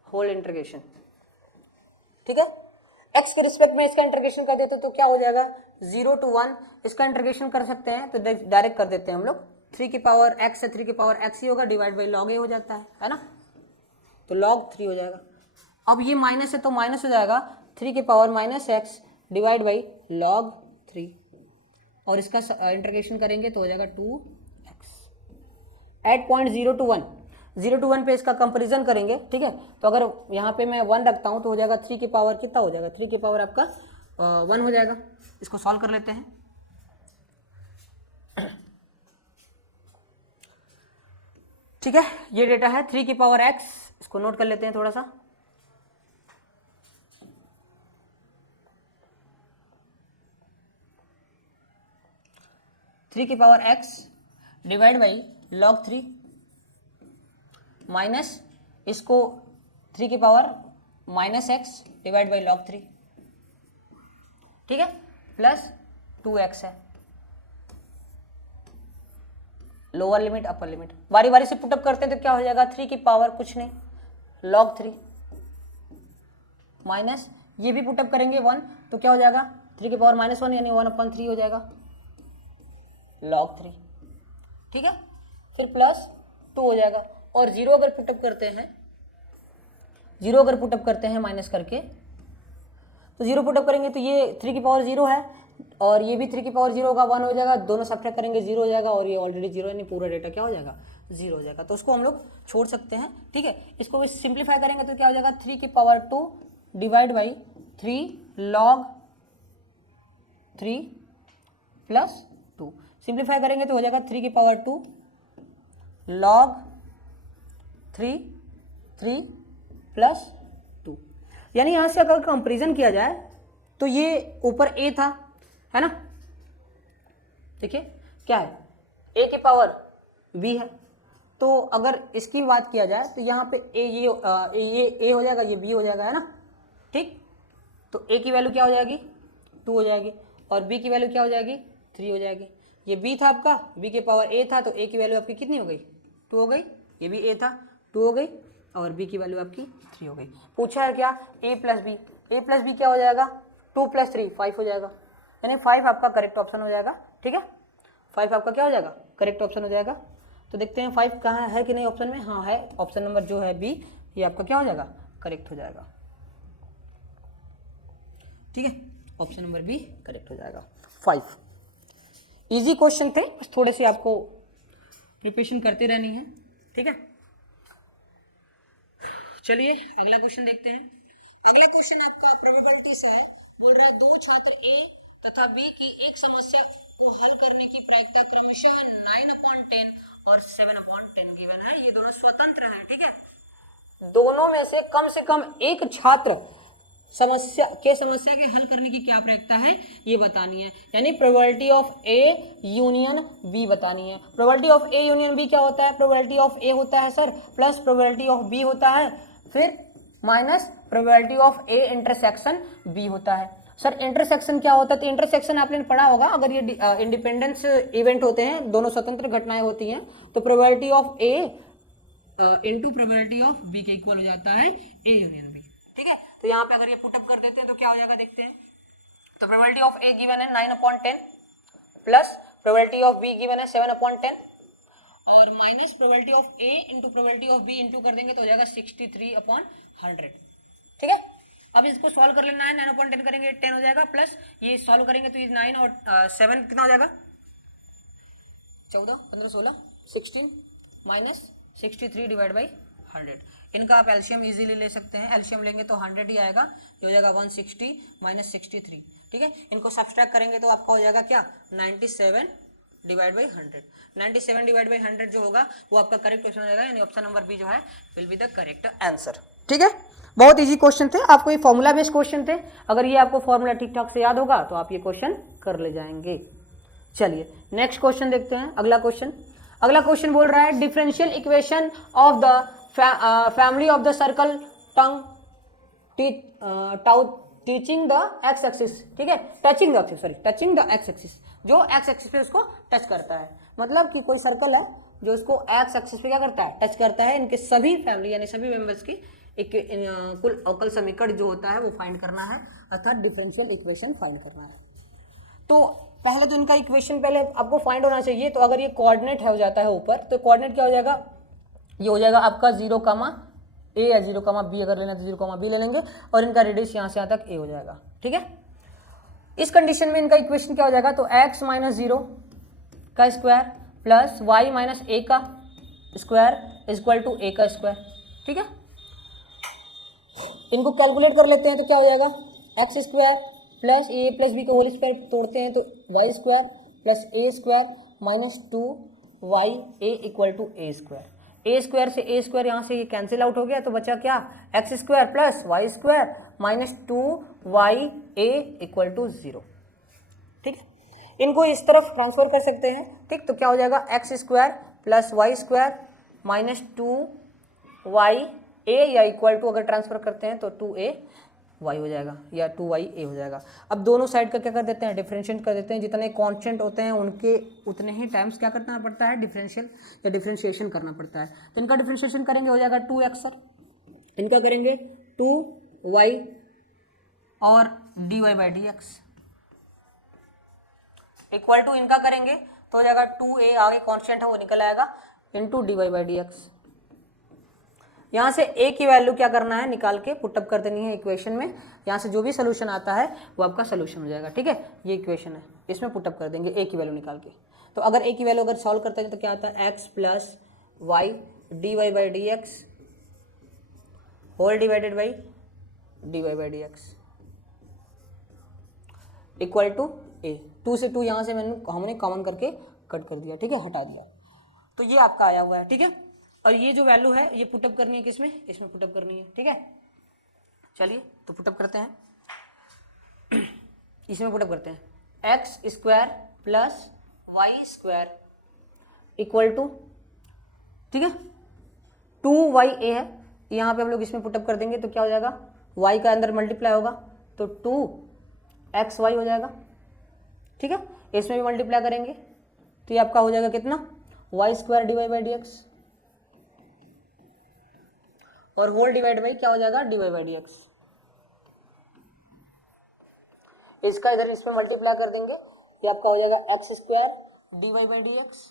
होल इंटीग्रेशन। ठीक है, एक्स के रिस्पेक्ट में इसका इंटीग्रेशन कर देते तो क्या हो जाएगा 0 to 1, इसका इंटीग्रेशन कर सकते हैं तो डायरेक्ट कर देते हैं हम लोग 3 की पावर x से 3 की पावर x ही होगा डिवाइड बाई लॉग ए हो जाता है ना, तो log 3 हो जाएगा। अब ये माइनस है तो माइनस हो जाएगा 3 की power minus x divide by log 3 और इसका इंटीग्रेशन करेंगे तो हो जाएगा 2x eight point 0 to 1, 0 to 1 पे इसका कंपेरिजन करेंगे, ठीक है। तो अगर यहाँ पे मैं 1 रखता हूँ तो हो जाएगा 3 की पावर कितना हो जाएगा, 3 की पावर आपका 1 हो जाएगा। इसको सॉल्व कर लेते हैं। ठीक है, ये डेटा है 3 की पावर x, इसको नोट कर लेते हैं थोड़ा सा। थ्री की power x divide by log 3 minus इसको 3 की power minus x divide by log 3, ठीक है, प्लस 2x है। लोअर लिमिट अपर लिमिट बारी बारी से पुटअप करते हैं तो क्या हो जाएगा 3 की पावर कुछ नहीं लॉग 3 माइनस ये भी पुटअप करेंगे 1 तो क्या हो जाएगा 3 की पावर -1 यानी 1/3 हो जाएगा लॉग 3, ठीक है, फिर प्लस 2 हो जाएगा। और 0 अगर पुटअप करते हैं, 0 अगर पुटअप करते हैं माइनस करके तो 0 पुटअप करेंगे तो ये 3 की पावर 0 है और ये भी 3 की पावर 0 होगा 1 हो जाएगा, दोनों सब्ट्रैक्ट करेंगे 0 हो जाएगा और ये ऑलरेडी 0 यानी पूरा डेटा क्या हो जाएगा 0 हो जाएगा। तो उसको हम लोग छोड़ सकते हैं, ठीक है। इसको भी सिंप्लीफाई करेंगे तो क्या हो जाएगा 3 की power 2 divide by 3 log 3 plus 2, simplify करेंगे तो हो जाएगा 3 की पावर 2 लॉग 3 प्लस 2, यानी यहां से अगर कंपेरिजन किया जाए तो ये ऊपर a था, है ना, देखिए क्या है a की पावर b है, तो अगर इसकी बात किया जाए तो यहाँ पे ये a हो जाएगा, ये b हो जाएगा, है ना, ठीक। तो a की वैल्यू क्या हो जाएगी 2 हो जाएगी और b की वैल्यू क्या हो जाएगी 3 हो जाएगी। ये b था आपका, b की पावर a था तो a की वैल्यू आपकी कितनी हो गई 2 हो गई, ये भी a था 2 हो गई और b की वैल्यू आपकी 3 हो गई। पूछा है क्या a प्लस बी क्या हो जाएगा 2 + 3 5 हो जाएगा, यानी 5 आपका करेक्ट ऑप्शन हो जाएगा, ठीक है, 5 आपका क्या हो जाएगा करेक्ट ऑप्शन हो जाएगा। तो देखते हैं 5 कहाँ है कि नहीं ऑप्शन में, हाँ है, ऑप्शन नंबर जो है बी ये आपका क्या हो जाएगा करेक्ट हो जाएगा, ठीक है, ऑप्शन नंबर बी करेक्ट हो जाएगा। 5 इजी क्वेश्चन थे, बस थोड़े से आपको प्रिपरेशन करते रहनी है, ठीक है। चलिए अगला क्वेश्चन देखते हैं। अगला क्वेश्चन आपका प्रोबेबिलिटी से है, बोल रहा है 2 छात्र ए तथा बी की एक समस्या को हल करने की प्रायिकता क्रमशः 9/10 और 7/10 गिवन है। ये दोनों स्वतंत्र हैं, ठीक है, दोनों में से कम एक छात्र समस्या के हल करने की क्या प्रायिकता है ये बतानी है, यानी probability of a union b बतानी है। Probability of a union b क्या होता है, प्रोबेबिलिटी ऑफ ए होता है sir plus probability of b होता है, फिर minus probability of a intersection b होता है। सर इंटरसेक्शन क्या होता है, तो इंटरसेक्शन आपने पढ़ा होगा, अगर ये इंडिपेंडेंस इवेंट होते हैं, दोनों स्वतंत्र घटनाएं होती हैं, तो probability of a into probability of b के इक्वल हो जाता है ए यूनियन बी, ठीक है। तो यहाँ पे अगर ये पुटअप कर देते हैं तो क्या हो जाएगा देखते हैं। तो प्रोबेबिलिटी ऑफ ए गिवन है 9/10 plus probability of b given है 7/10 और minus probability of a into probability of b into कर देंगे तो हो जाएगा 63/100, ठीक है। अब इसको सॉल्व कर लेना है, 9/10 करेंगे 10 हो जाएगा, प्लस ये सॉल्व करेंगे तो ये 9 और 7 कितना हो जाएगा 14 15 16 16 माइनस 63 डिवाइड बाई 100। इनका आप एलसीएम इजीली ले सकते हैं, एलसीएम लेंगे तो 100 ही आएगा, ये हो जाएगा 160 माइनस 63, ठीक है। इनको सब्सट्रैक्ट करेंगे तो आपका हो जाएगा क्या 97 डिवाइड बाई 100। 97 डिवाइड बाई 100 जो होगा वो आपका करेक्ट ऑप्शन हो जाएगा, यानी ऑप्शन नंबर बी जो है will be the correct answer, ठीक है। बहुत इजी क्वेश्चन थे, आपको ये फॉर्मूला बेस्ड क्वेश्चन थे, अगर ये आपको फॉर्मूला ठीक ठाक से याद होगा तो आप ये क्वेश्चन कर ले जाएंगे। चलिए नेक्स्ट क्वेश्चन देखते हैं। अगला क्वेश्चन बोल रहा है differential equation of the family of the circle tongue teaching the x axis, ठीक है, टचिंग द एक्स एक्सिस, जो एक्स एक्सिस पे उसको टच करता है, मतलब कि कोई सर्कल है जो इसको एक्स एक्सिस पे क्या करता है टच करता है, इनके सभी फैमिली यानी सभी मेंबर्स की कुल अवकल समीकरण जो होता है वो फाइंड करना है, अर्थात डिफरेंशियल इक्वेशन फाइंड करना है। तो पहले तो इनका इक्वेशन पहले आपको फाइंड होना चाहिए। तो अगर ये कोऑर्डिनेट है हो जाता है ऊपर, तो कोऑर्डिनेट क्या हो जाएगा, ये हो जाएगा आपका 0, या 0, अगर लेना तो 0, ले लेंगे, और इनका रेडियस यहाँ से यहाँ तक a हो जाएगा। ठीक है, इस कंडीशन में इनका इक्वेशन क्या हो जाएगा, तो x माइनस 0 का square plus y minus a का स्क्वायर इक्वल टू a का स्क्वायर। ठीक है, इनको कैलकुलेट कर लेते हैं तो क्या हो जाएगा, x square plus a plus b को होल स्क्वायर तोड़ते हैं तो y square plus a square minus 2y a equal to a square. A square से ए स्क्वायर यहाँ से ये कैंसिल आउट हो गया, तो बचा क्या, x square plus y square minus 2y a equal to 0। ठीक है, इनको इस तरफ ट्रांसफर कर सकते हैं। ठीक, तो क्या हो जाएगा, x square plus y square minus 2y a, या इक्वल टू अगर ट्रांसफर करते हैं तो 2ay हो जाएगा, या 2ya हो जाएगा। अब दोनों साइड का क्या कर देते हैं, डिफरेंशिएट कर देते हैं। जितने कांस्टेंट होते हैं उनके उतने ही टाइम्स क्या करना पड़ता है, डिफरेंशियल या डिफरेंशिएशन करना पड़ता है। तो इनका डिफरेंशिएशन करेंगे हो जाएगा 2x, सर इनका करेंगे 2y और dy/dx इक्वल टू इनका करेंगे तो हो जाएगा 2a, आगे कांस्टेंट है वो निकल आएगा, इंटू dy/dx। यहाँ से a की वैल्यू क्या करना है, निकाल के पुटअप कर देनी है इक्वेशन में। यहाँ से जो भी सोल्यूशन आता है वो आपका सोल्यूशन हो जाएगा। ठीक है, ये इक्वेशन है, इसमें पुटअप कर देंगे a की वैल्यू निकाल के। तो अगर a की वैल्यू अगर सॉल्व करते हैं तो क्या आता है, x plus y dy/dx whole divided by dy/dx equal to a। 2 से 2 यहाँ से हमने कॉमन करके कट कर दिया। ठीक है, हटा दिया, तो ये आपका आया हुआ है। ठीक है, और ये जो वैल्यू है ये पुटअप करनी है किसमें, इसमें पुटअप करनी है। ठीक है, चलिए तो पुटअप करते हैं, इसमें पुटअप करते हैं, x square plus y square equal to, ठीक है 2ya है, यहाँ पे हम लोग इसमें पुटअप कर देंगे तो क्या हो जाएगा, y का अंदर मल्टीप्लाई होगा तो 2xy हो जाएगा। ठीक है, इसमें भी मल्टीप्लाई करेंगे तो ये आपका हो जाएगा कितना, वाई स्क्वायर dy/dx और होल डिवाइड बाई क्या हो जाएगा, dy/dx। इसका इधर इसमें मल्टीप्लाई कर देंगे, ये आपका हो जाएगा x square dy/dx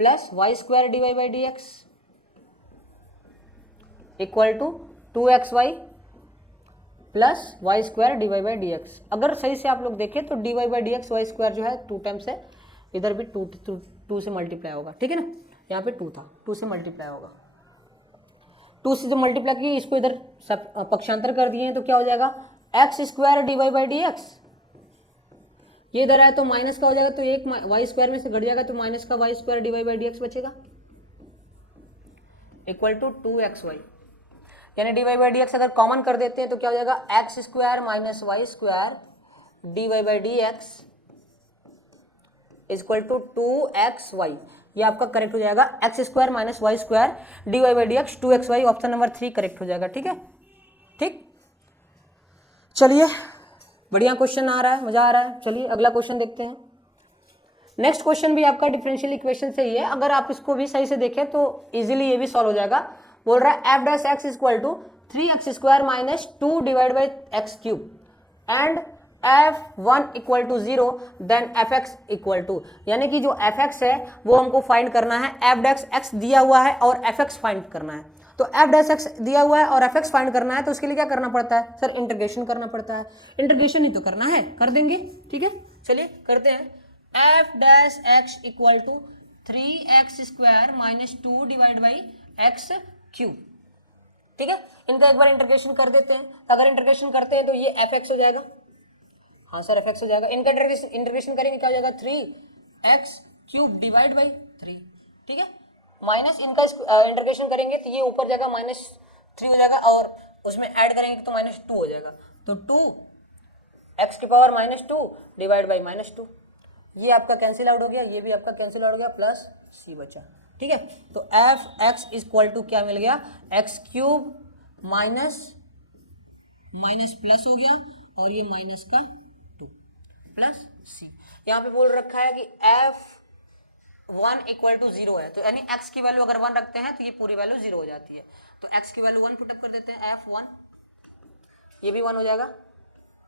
plus y square dy/dx equal to 2xy plus y square dy/dx। अगर सही से आप लोग देखें तो dy/dx वाई स्क्वायर जो है 2 टाइम्स है, इधर भी 2 से मल्टीप्लाई होगा। ठीक है ना, यहाँ पे 2 था, 2 से मल्टीप्लाई होगा, 2 से जो मल्टीप्लाई किए इसको इधर पक्षांतर कर दिए हैं तो क्या हो जाएगा, एक्स स्क्वायर dy/dx। ये इधर आया तो माइनस का हो जाएगा, तो एक वाई स्क्वायर में से घट जाएगा तो माइनस का वाई स्क्वायर dy/dx बचेगा इक्वल टू 2xy। यानी dy/dx अगर कॉमन कर देते हैं तो क्या हो जाएगा, x square minus y square dy/dx equal to 2xy। ये आपका करेक्ट हो जाएगा, x square minus y square dy/dx 2xy, option number 3 correct हो जाएगा। ठीक है, ठीक, चलिए बढ़िया क्वेश्चन आ रहा है, मजा आ रहा है। चलिए अगला क्वेश्चन देखते हैं। नेक्स्ट क्वेश्चन भी आपका डिफरेंशियल इक्वेशन से ही है, अगर आप इसको भी सही से देखें तो इजीली ये भी सॉल्व हो जाएगा। बोल रहा है f dash x equal to 3x square minus 2 divide by x cube and f1 equal to 0 then fx equal to, यानी कि जो fx है वो हमको फाइंड करना है, f डैश x दिया हुआ है और fx फाइंड करना है। तो f डैश x दिया हुआ है और fx फाइंड करना है, तो उसके लिए क्या करना पड़ता है सर, इंटीग्रेशन करना पड़ता है। इंटीग्रेशन ही तो करना है, कर देंगे। ठीक है, चलिए करते हैं, f dash x equal to 3x square minus 2 divide by x cube. ठीक है, इनका एक बार इंटीग्रेशन कर देते हैं, अगर इंटीग्रेशन करते हैं तो ये fx हो जाएगा, हाँ सर fx हो जाएगा। इनका इंटीग्रेशन करेंगे क्या हो जाएगा, 3x क्यूब डिवाइड बाई 3। ठीक है, माइनस इनका इंटीग्रेशन करेंगे तो ये ऊपर जाएगा -3 हो जाएगा, और उसमें ऐड करेंगे तो -2 हो जाएगा, तो 2x की पावर -2 डिवाइड बाई -2। ये आपका कैंसिल आउट हो गया, ये भी आपका कैंसिल आउट हो गया, प्लस c बचा। ठीक है, तो f(x) इक्वल टू क्या मिल गया, x क्यूब माइनस प्लस हो गया, और ये माइनस का 2 प्लस c। यहाँ पे बोल रखा है कि f 1 इक्वल टू 0 है, तो यानी x की वैल्यू अगर 1 रखते हैं तो ये पूरी वैल्यू 0 हो जाती है। तो x की वैल्यू 1 पुटअप कर देते हैं, f1, ये भी 1 हो जाएगा,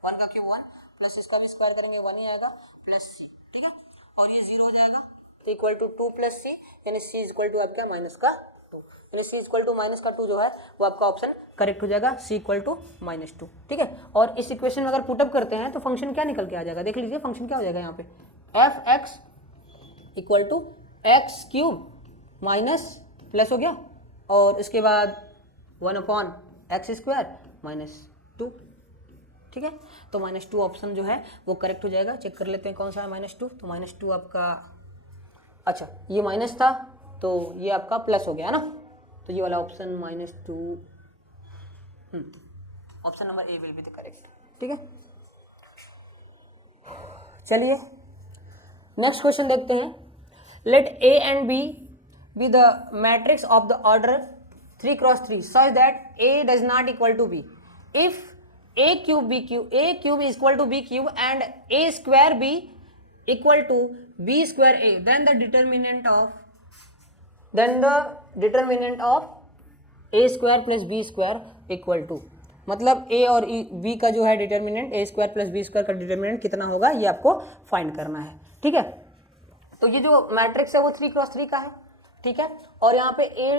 1 का क्यूब 1 प्लस इसका भी स्क्वायर करेंगे 1 ही आएगा प्लस c, ठीक है, और ये 0 हो जाएगा, तो इक्वल टू 2 प्लस c, यानी c इक्वल टू आपका माइनस का 2, यानी c इक्वल टू माइनस का 2 जो है वो आपका ऑप्शन करेक्ट हो जाएगा, c इक्वल टू माइनस 2, ठीक है। और इस इक्वेशन में अगर पुटअप करते हैं तो फंक्शन क्या निकल के आ जाएगा, देख लीजिए फंक्शन क्या हो जाएगा यहाँ पे, f x equal to x cube minus plus हो गया और इसके बाद 1/x² माइनस 2, ठीक है। तो -2 ऑप्शन जो है वो करेक्ट हो जाएगा। चेक कर लेते हैं कौन सा है -2, तो -2 आपका, अच्छा ये माइनस था तो ये आपका प्लस हो गया ना, तो ये वाला option -2, option number a will be the correct, ठीक है। चलिए नेक्स्ट क्वेश्चन देखते हैं। Let a and b be the matrix of the order 3x3 such that a does not equal to b. If a cube is equal to b cube and a square b equal to b square a, then the determinant of a square plus b square equal to, मतलब a और b का जो है determinant a square plus b square का determinant कितना होगा ये आपको फाइंड करना है, ठीक है। तो ये जो मैट्रिक्स है वो 3x3 का है, ठीक है, और यहाँ पे a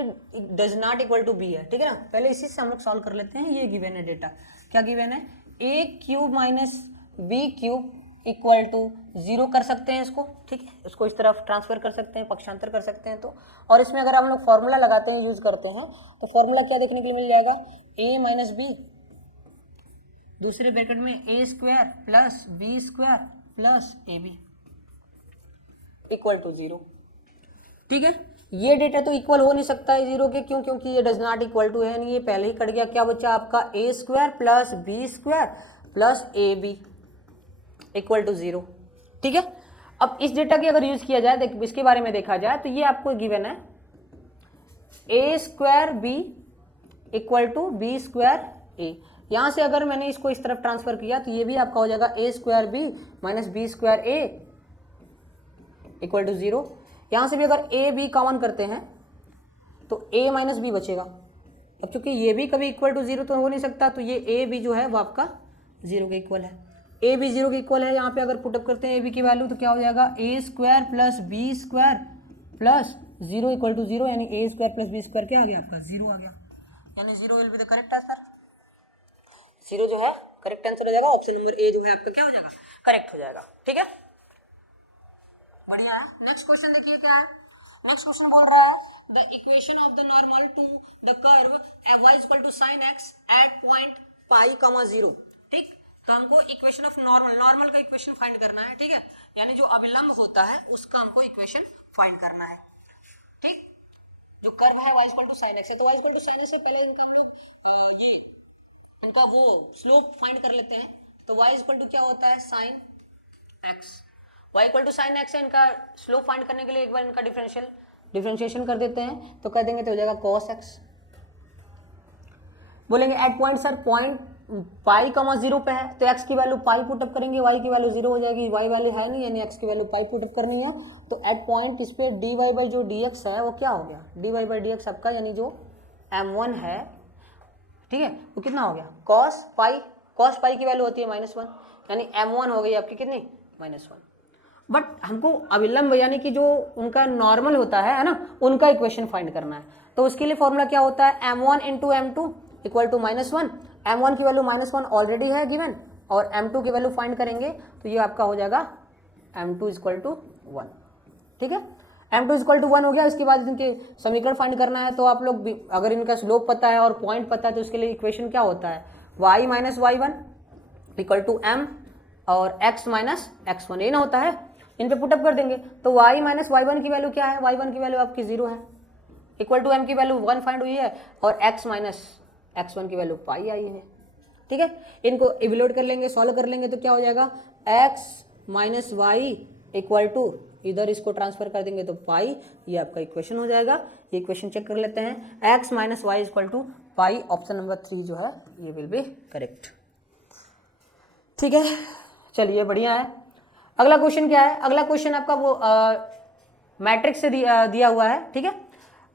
does not equal to b है, ठीक है ना। पहले इसी से हम लोग सॉल्व कर लेते हैं। ये गिवन है डेटा, क्या गिवन है, a cube minus b cube equal to 0 कर सकते हैं इसको, ठीक है, इसको इस तरफ ट्रांसफर कर सकते हैं, पक्षांतर कर सकते हैं। तो और इसमें अगर हम लोग फॉर्मूला लगाते हैं, यूज करते हैं, तो फॉर्मूला क्या देखने के लिए मिल जाएगा, a माइनस बी दूसरे ब्रैकेट में a square plus b square plus ab equal to 0, ठीक है। ये डेटा तो इक्वल हो नहीं सकता है 0 के, क्यों, क्योंकि ये डज नॉट इक्वल टू है, यानी ये पहले ही कट गया। क्या बचा आपका a square plus b square plus ab equal to 0, ठीक है। अब इस डेटा की अगर यूज किया जाए, इसके बारे में देखा जाए, तो ये आपको गिवन है a square b equal to b square a। यहां से अगर मैंने इसको इस तरफ ट्रांसफर किया तो ये भी आपका हो जाएगा a square b minus b square a equal to 0। यहाँ से भी अगर a b कॉमन करते हैं तो a माइनस बी बचेगा। अब चूंकि ये भी कभी इक्वल टू 0 तो हो नहीं सकता, तो ये a b जो है वो आपका 0 के इक्वल है, a b 0 के इक्वल है। यहाँ पे अगर पुटअप करते हैं a b की वैल्यू तो क्या हो जाएगा, a square plus b square plus 0 equal to 0, यानी a square plus b square क्या आ गया आपका 0 आ गया, यानी 0 will be the correct answer. 0 जो है करेक्ट आंसर हो जाएगा, ऑप्शन नंबर ए जो है आपका क्या हो जाएगा, करेक्ट हो जाएगा, ठीक है, बढ़िया है। नेक्स्ट क्वेश्चन देखिए क्या है। नेक्स्ट क्वेश्चन बोल रहा है the equation of the normal to the curve y equal to sin x at point pi comma 0, ठीक। तो हमको इक्वेशन ऑफ नॉर्मल का इक्वेशन फाइंड करना है, ठीक है, यानी जो अविलंब होता है उसका हमको इक्वेशन फाइंड करना है, ठीक। जो कर्व है y equal to sin x है, तो y equal to sin x से पहले इनका हम लोग ये इनका वो स्लोप फाइंड कर लेते हैं। तो y इक्वल टू क्या होता है, sin x, y equal to sin x है। इनका स्लोप फाइंड करने के लिए एक बार इनका डिफरेंशिएशन कर देते हैं, तो कर देंगे तो हो जाएगा cos x। बोलेंगे एट पॉइंट सर पॉइंट पाई कमा 0 पे है, तो x की वैल्यू पाई पुटअप करेंगे, y की वैल्यू 0 हो जाएगी, y वैल्यू है नहीं, यानी x की वैल्यू पाई पुटअप करनी है। तो एट पॉइंट इस पे dy बाई जो dx है वो क्या हो गया, dy बाई dx आपका, यानी जो m1 है, ठीक है, वो कितना हो गया cos पाई की वैल्यू होती है -1, यानी m1 हो गई आपकी कितनी -1। बट हमको अविलंब यानी कि जो उनका नॉर्मल होता है ना, उनका इक्वेशन फाइंड करना है। तो उसके लिए फॉर्मूला क्या होता है, m1 into m2 equal to -1। m1 की वैल्यू -1 ऑलरेडी है गिवन, और m2 की वैल्यू फाइंड करेंगे तो ये आपका हो जाएगा m2 इक्वल टू 1, ठीक है। m2 इक्वल टू 1 हो गया। इसके बाद इनके समीकरण फाइंड करना है, तो आप लोग अगर इनका स्लोप पता है और पॉइंट पता है तो उसके लिए इक्वेशन क्या होता है, y minus y1 equal to m और x माइनस x1, ये ना होता है। इन पे पुटअप कर देंगे तो y माइनस y1 की वैल्यू क्या है, y1 की वैल्यू आपकी 0 है, इक्वल टू m की वैल्यू 1 फाइंड हुई है, और x माइनस x1 की वैल्यू पाई आई है, ठीक है। इनको इवेल्यूएट कर लेंगे, सॉल्व कर लेंगे, तो क्या हो जाएगा x minus y equal to, इधर इसको ट्रांसफर कर देंगे तो पाई, ये आपका इक्वेशन हो जाएगा। ये इक्वेशन चेक कर लेते हैं, x minus y equal to pi, option number 3 जो है ये विल बी करेक्ट, ठीक है। चलिए बढ़िया है। अगला क्वेश्चन क्या है, अगला क्वेश्चन आपका वो मैट्रिक्स से दिया हुआ है, ठीक है।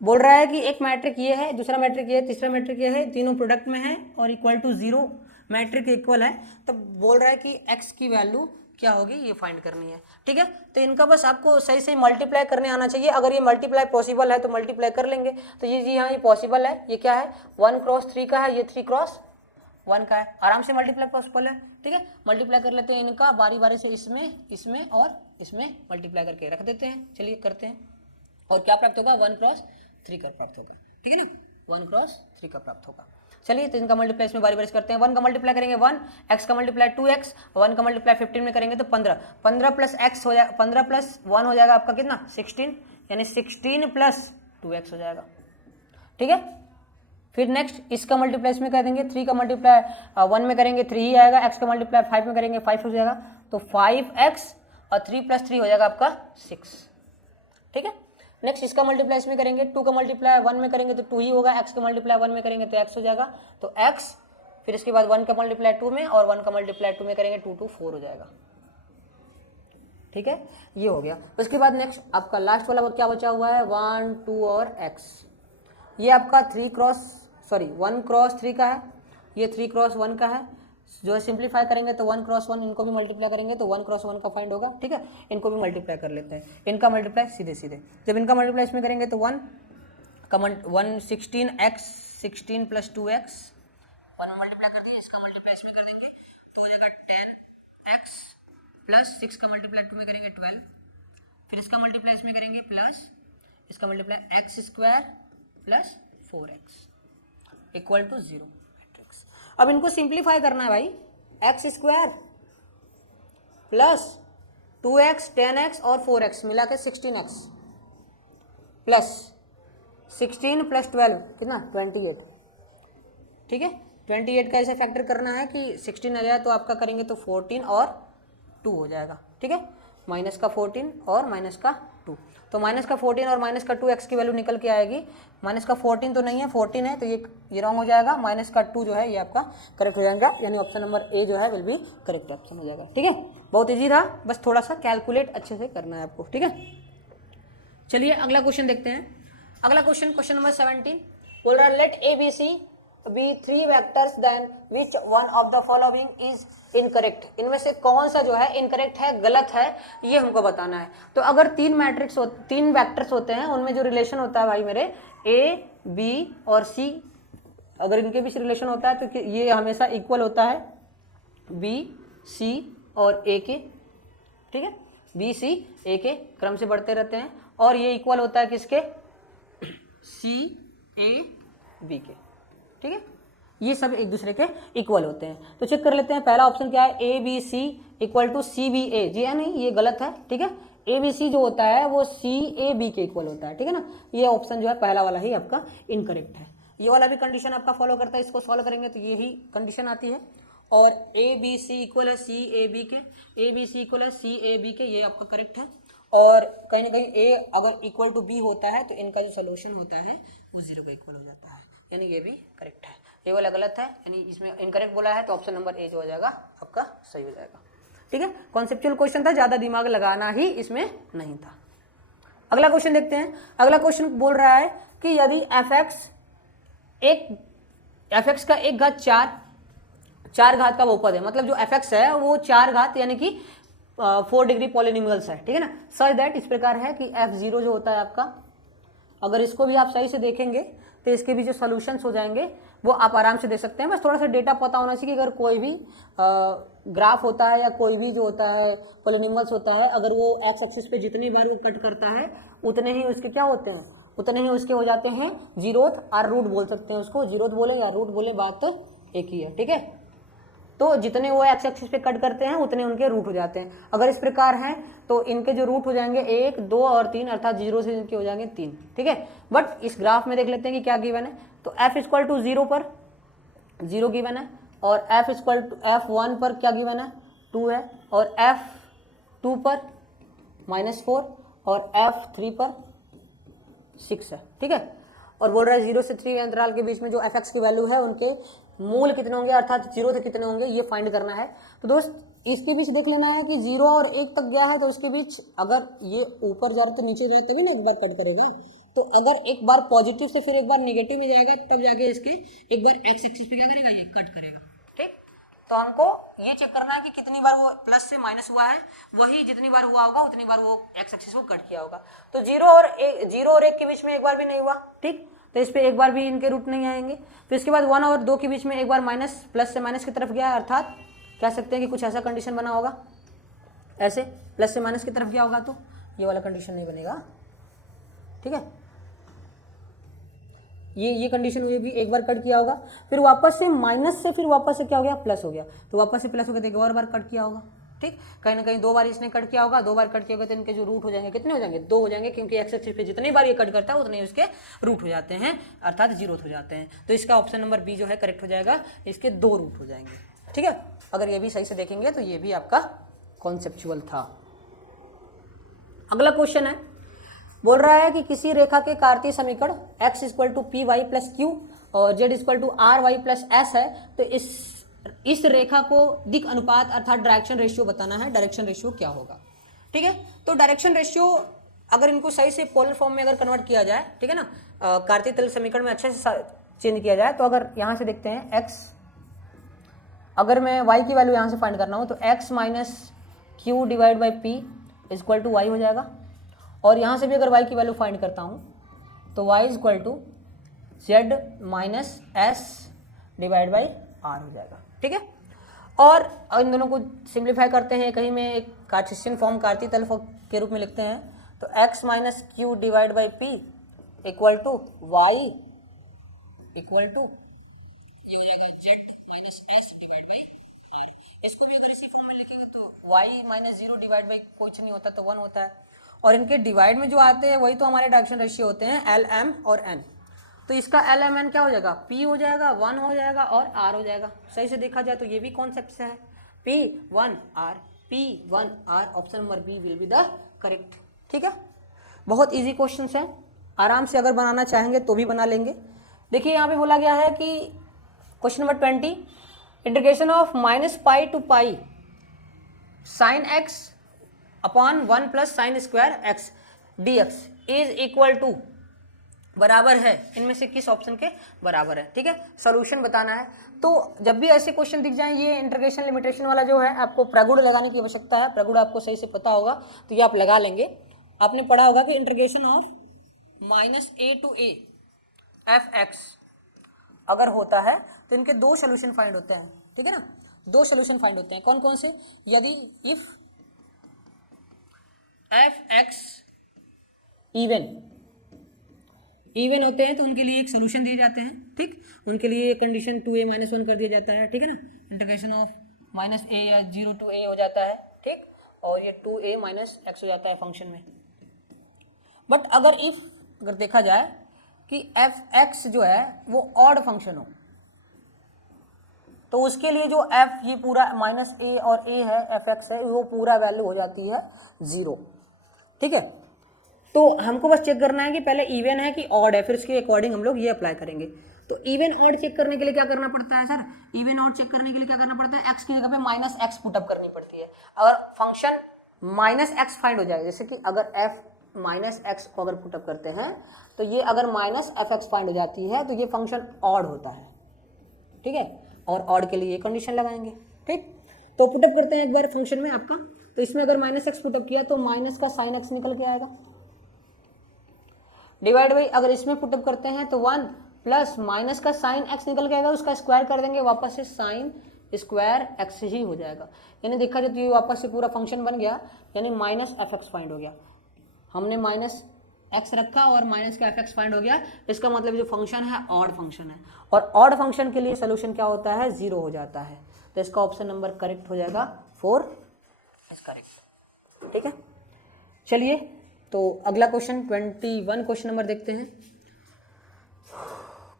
बोल रहा है कि एक मैट्रिक ये है, दूसरा मैट्रिक ये है, तीसरा मैट्रिक ये है, तीनों प्रोडक्ट में है और इक्वल टू 0, मैट्रिक इक्वल है, तो बोल रहा है कि x की वैल्यू क्या होगी ये फाइंड करनी है, ठीक है। तो इनका बस आपको सही से मल्टीप्लाई करने आना चाहिए। अगर ये मल्टीप्लाई पॉसिबल है तो मल्टीप्लाई कर लेंगे। तो ये जी हाँ ये पॉसिबल है। ये क्या है 1 क्रॉस 3 का है, ये 3 क्रॉस 1 का है, आराम से मल्टीप्लाई पॉसिबल है, ठीक है। मल्टीप्लाई कर लेते हैं इनका बारी बारी से, इसमें और इसमें मल्टीप्लाई करके रख देते हैं। चलिए करते हैं और क्या प्राप्त होगा 1 क्रॉस 3 का प्राप्त होगा, ठीक है ना, 1 क्रॉस 3 का प्राप्त होगा। चलिए तो इनका मल्टीप्लाई इसमें बारी बारी करते हैं। 1 का मल्टीप्लाई करेंगे 1, x का मल्टीप्लाई 2x, 1 का मल्टीप्लाई 15 में करेंगे तो 15, 15 प्लस x हो जाएगा, 15 प्लस 1 हो जाएगा आपका कितना 16, यानी 16 प्लस 2x हो जाएगा, ठीक है। फिर नेक्स्ट इसका मल्टीप्लाई इसमें कर देंगे, 3 का मल्टीप्लाई 1 में करेंगे 3 ही आएगा, x का मल्टीप्लाई 5 में करेंगे 5 हो जाएगा, तो 5x और 3 प्लस 3 हो जाएगा आपका 6, ठीक है। नेक्स्ट इसका मल्टीप्लाई इसमें करेंगे, 2 का मल्टीप्लाई 1 में करेंगे तो 2 ही होगा, x का मल्टीप्लाई 1 में करेंगे तो x हो जाएगा, तो x, फिर इसके बाद 1 का मल्टीप्लाई 2 में और 1 का मल्टीप्लाई 2 में करेंगे 2 2 4 हो जाएगा, ठीक है। ये हो गया। उसके बाद नेक्स्ट आपका लास्ट वाला क्या बचा हुआ है 1 2 और x, ये आपका 1 क्रॉस 3 का है, ये 3 क्रॉस 1 का है। जो सिंप्लीफाई करेंगे तो 1 क्रॉस 1 इनको भी मल्टीप्लाई करेंगे तो 1 क्रॉस 1 का फाइंड होगा, ठीक है। इनको भी मल्टीप्लाई कर लेते हैं, इनका मल्टीप्लाई सीधे सीधे, जब इनका मल्टीप्लाई इसमें करेंगे तो 1 16x 16 प्लस 2x 1 में मल्टीप्लाई कर दिया, इसका मल्टीप्लाई इसमें कर देंगे तो हो जाएगा 10x प्लस 6 का मल्टीप्लाई 2 में करेंगे 12, फिर इसका मल्टीप्लाई इसमें करेंगे प्लस इसका multiply x square plus 4x equal to 0 matrix. अब इनको सिंप्लीफाई करना है भाई, x square plus 2x 10x और 4x मिला के 16x प्लस 16 प्लस 12 कितना 28, ठीक है। 28 का ऐसे फैक्टर करना है कि 16 आ जाए तो आपका करेंगे तो 14 और 2 हो जाएगा, ठीक है। माइनस का 14 और माइनस का 2, तो माइनस का 14 और माइनस का 2x की वैल्यू निकल के आएगी। माइनस का 14 तो नहीं है, 14 है तो ये रॉन्ग हो जाएगा, माइनस का 2 जो है ये आपका करेक्ट हो जाएगा, यानी ऑप्शन नंबर ए जो है विल बी करेक्ट ऑप्शन हो जाएगा, ठीक है। बहुत इजी था, बस थोड़ा सा कैलकुलेट अच्छे से करना है आपको, ठीक है। चलिए अगला क्वेश्चन देखते हैं। अगला क्वेश्चन नंबर 17 बोल रहा है let a B c be 3 vectors then which one of the following is incorrect, इनमें से कौन सा जो है इनकरेक्ट है, गलत है, ये हमको बताना है। तो अगर 3 वेक्टर्स होते हैं, उनमें जो रिलेशन होता है भाई मेरे ए बी और सी, अगर इनके बीच रिलेशन होता है तो ये हमेशा इक्वल होता है बी सी और ए के, ठीक है। बी सी ए के क्रम से बढ़ते रहते हैं और ये इक्वल होता है किसके सी ए बी के, ठीक है। ये सब एक दूसरे के इक्वल होते हैं। तो चेक कर लेते हैं, पहला ऑप्शन क्या है A B C equal to C B A, जी है नहीं, ये गलत है, ठीक है। ए बी सी जो होता है वो सी ए बी के इक्वल होता है, ठीक है ना। ये ऑप्शन जो है पहला वाला ही आपका इनकरेक्ट है। ये वाला भी कंडीशन आपका फॉलो करता है, इसको सॉल्व करेंगे तो ये ही कंडीशन आती है। और ए बी सी इक्वल है सी ए बी के, ए बी सी इक्वल है सी ए बी के, ये आपका करेक्ट है। और कहीं ना कहीं ए अगर इक्वल टू बी होता है तो इनका जो सोल्यूशन होता है वो 0 के इक्वल हो जाता है, यानी ये भी करेक्ट है। ये वाला गलत है, यानी इसमें इनकरेक्ट बोला है, तो ऑप्शन नंबर ए जो हो जाएगा आपका सही हो जाएगा, ठीक है। कॉन्सेप्चुअल क्वेश्चन था, ज़्यादा दिमाग लगाना ही इसमें नहीं था। अगला क्वेश्चन देखते हैं। अगला क्वेश्चन बोल रहा है कि यदि एफ एक्स का एक घात 4 घात का बहुपद है, मतलब जो एफ एक्स है वो 4 घात यानी कि 4 डिग्री पॉलिनोमियल्स है, ठीक है ना। सच दैट इस प्रकार है कि f0 जो होता है आपका, अगर इसको भी आप सही से देखेंगे तो इसके भी जो सॉल्यूशंस हो जाएंगे वो आप आराम से दे सकते हैं। बस थोड़ा सा डेटा पता होना चाहिए कि अगर कोई भी ग्राफ होता है या कोई भी जो होता है पॉलिनोमियल्स होता है, अगर वो एक्स एक्सिस पे जितनी बार वो कट करता है उतने ही उसके क्या होते हैं, उतने ही उसके हो जाते हैं जीरोथ और रूट बोल सकते हैं उसको, जीरोथ बोले या रूट बोले बात तो एक ही है, ठीक है। तो जितने वो एक्स एक्सिस पे कट करते हैं उतने उनके रूट हो जाते हैं। अगर इस प्रकार हैं तो इनके जो रूट हो जाएंगे 1 2 और 3, अर्थात 0 से इनके हो जाएंगे 3, ठीक है। बट इस ग्राफ में देख लेते हैं कि क्या गिवन है। तो f इक्वल टू 0 पर 0 गिवन है, और f इक्वल टू f1 पर क्या गिवन है 2 है, और f2 पर -4 और f3 पर 6 है, ठीक है। और बोल रहा है 0 से 3 अंतराल के बीच में जो एफ एक्स की वैल्यू है उनके मूल कितने होंगे, अर्थात 0 से कितने होंगे, ये फाइंड करना है। तो दोस्त इसके बीच देख लेना है कि 0 और 1 तक गया है, तो उसके बीच अगर ये ऊपर जा रहा है तो नीचे जाए तभी ना एक बार कट करेगा। तो अगर एक बार पॉजिटिव से फिर एक बार नेगेटिव में जाएगा तब जाके इसके एक बार एक्स एक्सिस पे क्या करेगा, ये कट करेगा। ठीक, तो हमको ये चेक करना है कि कितनी बार वो प्लस से माइनस हुआ है, वही जितनी बार हुआ होगा उतनी बार वो एक्स एक्सिस को कट किया होगा। तो 0 और 1 के बीच में एक बार भी नहीं हुआ। ठीक, तो इस पे एक बार भी इनके रूट नहीं आएंगे। फिर इसके बाद 1 और 2 के बीच में एक बार माइनस प्लस से माइनस की तरफ गया, अर्थात कह सकते हैं कि कुछ ऐसा कंडीशन बना होगा, ऐसे प्लस से माइनस की तरफ गया होगा, तो ये वाला कंडीशन नहीं बनेगा। ठीक है, ये कंडीशन हुई भी एक बार कट किया होगा, फिर वापस से माइनस से फिर वापस से क्या हो गया, प्लस हो गया, तो वापस से प्लस हो गया तो एक और बार कट किया होगा। ठीक, कहीं ना कहीं 2 बार इसने कट किया होगा, 2 बार कट किया होगा तो इनके जो रूट हो जाएंगे कितने हो जाएंगे, 2 हो जाएंगे, क्योंकि एक्स एक्सिस पे जितनी बार ये कट करता है उतने उसके रूट हो जाते हैं, अर्थात 0 हो जाते हैं। तो इसका ऑप्शन नंबर बी जो है करेक्ट हो जाएगा, इसके 2 रूट हो जाएंगे। ठीक है, अगर ये भी सही से देखेंगे तो ये भी आपका कॉन्सेप्चुअल था। अगला क्वेश्चन है, बोल रहा है कि किसी रेखा के कार्तीय समीकरण x equal to p y plus q और z equal to r y plus s है, तो इस रेखा को दिक् अनुपात अर्थात डायरेक्शन रेशियो बताना है। डायरेक्शन रेशियो क्या होगा? ठीक है, तो डायरेक्शन रेशियो अगर इनको सही से पोलर फॉर्म में अगर कन्वर्ट किया जाए, ठीक है ना, कार्तीय तल समीकरण में अच्छे से चेंज किया जाए, तो अगर यहाँ से देखते हैं x, अगर मैं y की वैल्यू यहाँ से फाइंड करना हो तो x minus q divide by p equal to y हो जाएगा, और यहाँ से भी अगर y की वैल्यू फाइंड करता हूँ तो y equal to z minus s divide by r हो जाएगा। ठीक है, और इन दोनों को सिंप्लीफाई करते हैं, कहीं में एक कार्टेशियन फॉर्म कार्तीय तल के रूप में लिखते हैं, तो x minus q divide by p equal to y equal to ये हो जाएगा z minus s divide by r. इसको भी अगर इसी फॉर्म में लिखेंगे तो y माइनस 0 डिवाइड बाई कुछ नहीं होता तो 1 होता है, और इनके डिवाइड में जो आते हैं वही तो हमारे डायरेक्शन रेशियो होते हैं, एल एम और एन। तो इसका एल एम एन क्या हो जाएगा, पी हो जाएगा, 1 हो जाएगा और आर हो जाएगा। सही से देखा जाए तो ये भी कॉन्सेप्ट से है, p 1 r, p 1 r, option number b will be the correct. ठीक है, बहुत इजी क्वेश्चन है, आराम से अगर बनाना चाहेंगे तो भी बना लेंगे। देखिए यहाँ पे बोला गया है कि question number 20, integration of minus pi to pi sine x upon 1 plus sine square x d x is equal to बराबर है, इनमें से किस ऑप्शन के बराबर है? ठीक है, सोल्यूशन बताना है। तो जब भी ऐसे क्वेश्चन दिख जाए, ये इंटीग्रेशन लिमिटेशन वाला जो है, आपको प्रगुण लगाने की आवश्यकता है। प्रगुण आपको सही से पता होगा तो ये आप लगा लेंगे। आपने पढ़ा होगा कि integration of minus a to a f x अगर होता है तो इनके 2 सोल्यूशन फाइंड होते हैं। ठीक है ना, 2 सोल्यूशन फाइंड होते हैं, कौन कौन से? यदि इफ एफ एक्स इवन होते हैं तो उनके लिए एक सोल्यूशन दिए जाते हैं। ठीक, उनके लिए कंडीशन 2a माइनस 1 कर दिया जाता है। ठीक है ना, इंटीग्रेशन ऑफ माइनस ए या 0 टू a हो जाता है। ठीक, और ये 2a माइनस एक्स हो जाता है फंक्शन में। बट अगर देखा जाए कि एफ एक्स जो है वो ऑड फंक्शन हो, तो उसके लिए जो एफ ये पूरा माइनस ए और ए है, एफ एक्स है, वो पूरा वैल्यू हो जाती है 0। ठीक है, तो हमको बस चेक करना है कि पहले इवन है कि ऑड है, फिर उसके अकॉर्डिंग हम लोग ये अप्लाई करेंगे। तो इवन ऑड चेक करने के लिए क्या करना पड़ता है सर? इवन ऑड चेक करने के लिए क्या करना पड़ता है? एक्स की जगह पे माइनस एक्स पुटअप करनी पड़ती है। अगर फंक्शन माइनस एक्स फाइंड हो जाए, जैसे कि अगर एफ माइनस एक्स को अगर पुटअप करते हैं तो ये अगर माइनस एफ एक्स फाइंड हो जाती है तो ये फंक्शन ऑड होता है। ठीक है, और ऑड के लिए ये कंडीशन लगाएंगे। ठीक, तो पुटअप करते हैं एक बार फंक्शन में आपका, तो इसमें अगर माइनस एक्स पुटअप किया तो माइनस का साइन एक्स निकल के आएगा, डिवाइड बाई अगर इसमें पुटअप करते हैं तो 1 प्लस माइनस का साइन एक्स निकल के आएगा, उसका स्क्वायर कर देंगे, वापस से साइन स्क्वायर एक्स ही हो जाएगा। यानी देखा जाए तो ये वापस से पूरा फंक्शन बन गया, यानी माइनस एफ एक्स फाइंड हो गया। हमने माइनस एक्स रखा और माइनस का एफ एक्स फाइंड हो गया, इसका मतलब जो फंक्शन है ऑड फंक्शन है, और ऑड फंक्शन के लिए सोल्यूशन क्या होता है? 0 हो जाता है। तो इसका ऑप्शन नंबर करेक्ट हो जाएगा 4 इज करेक्ट। ठीक है, चलिए तो अगला क्वेश्चन 21 क्वेश्चन नंबर देखते हैं।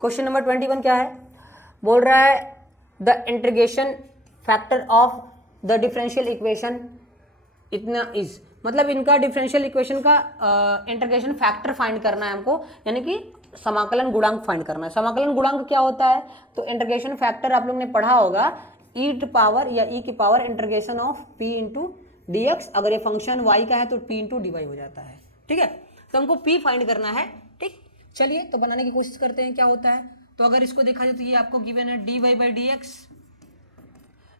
क्वेश्चन नंबर 21 क्या है? बोल रहा है the integration factor of the differential equation इतना इज, मतलब इनका डिफरेंशियल इक्वेशन का इंटीग्रेशन फैक्टर फाइंड करना है हमको, यानी कि समाकलन गुणांक फाइंड करना है। समाकलन गुणांक क्या होता है? तो इंटीग्रेशन फैक्टर आप लोग ने पढ़ा होगा, ई पावर या ई की power integration of P into D x. अगर ये फंक्शन वाई का है तो पी इंटू डी वाई हो जाता है। ठीक है, तो हमको पी फाइंड करना है। ठीक, चलिए तो बनाने की कोशिश करते हैं क्या होता है। तो अगर इसको देखा जाए तो ये आपको गिवन है d y by d x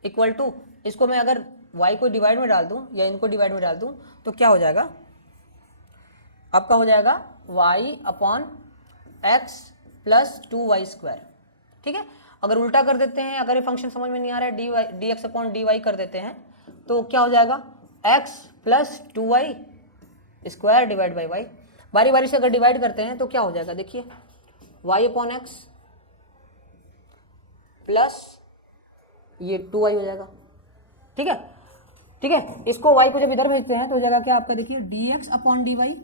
equal to, इसको मैं अगर y को डिवाइड में डाल दूं या इनको डिवाइड में डाल दूं तो क्या हो जाएगा, आपका हो जाएगा y upon x plus 2y square. ठीक है, अगर उल्टा कर देते हैं, अगर ये फंक्शन समझ में नहीं आ रहा है, d x upon d y कर देते हैं तो क्या हो जाएगा, x plus 2y square divide by y. बारी बारी से अगर डिवाइड करते हैं तो क्या हो जाएगा, देखिए y अपॉन एक्स प्लस ये 2y हो जाएगा। ठीक है, ठीक है, इसको y को जब इधर भेजते हैं तो हो जाएगा क्या आपका, देखिए dx upon d y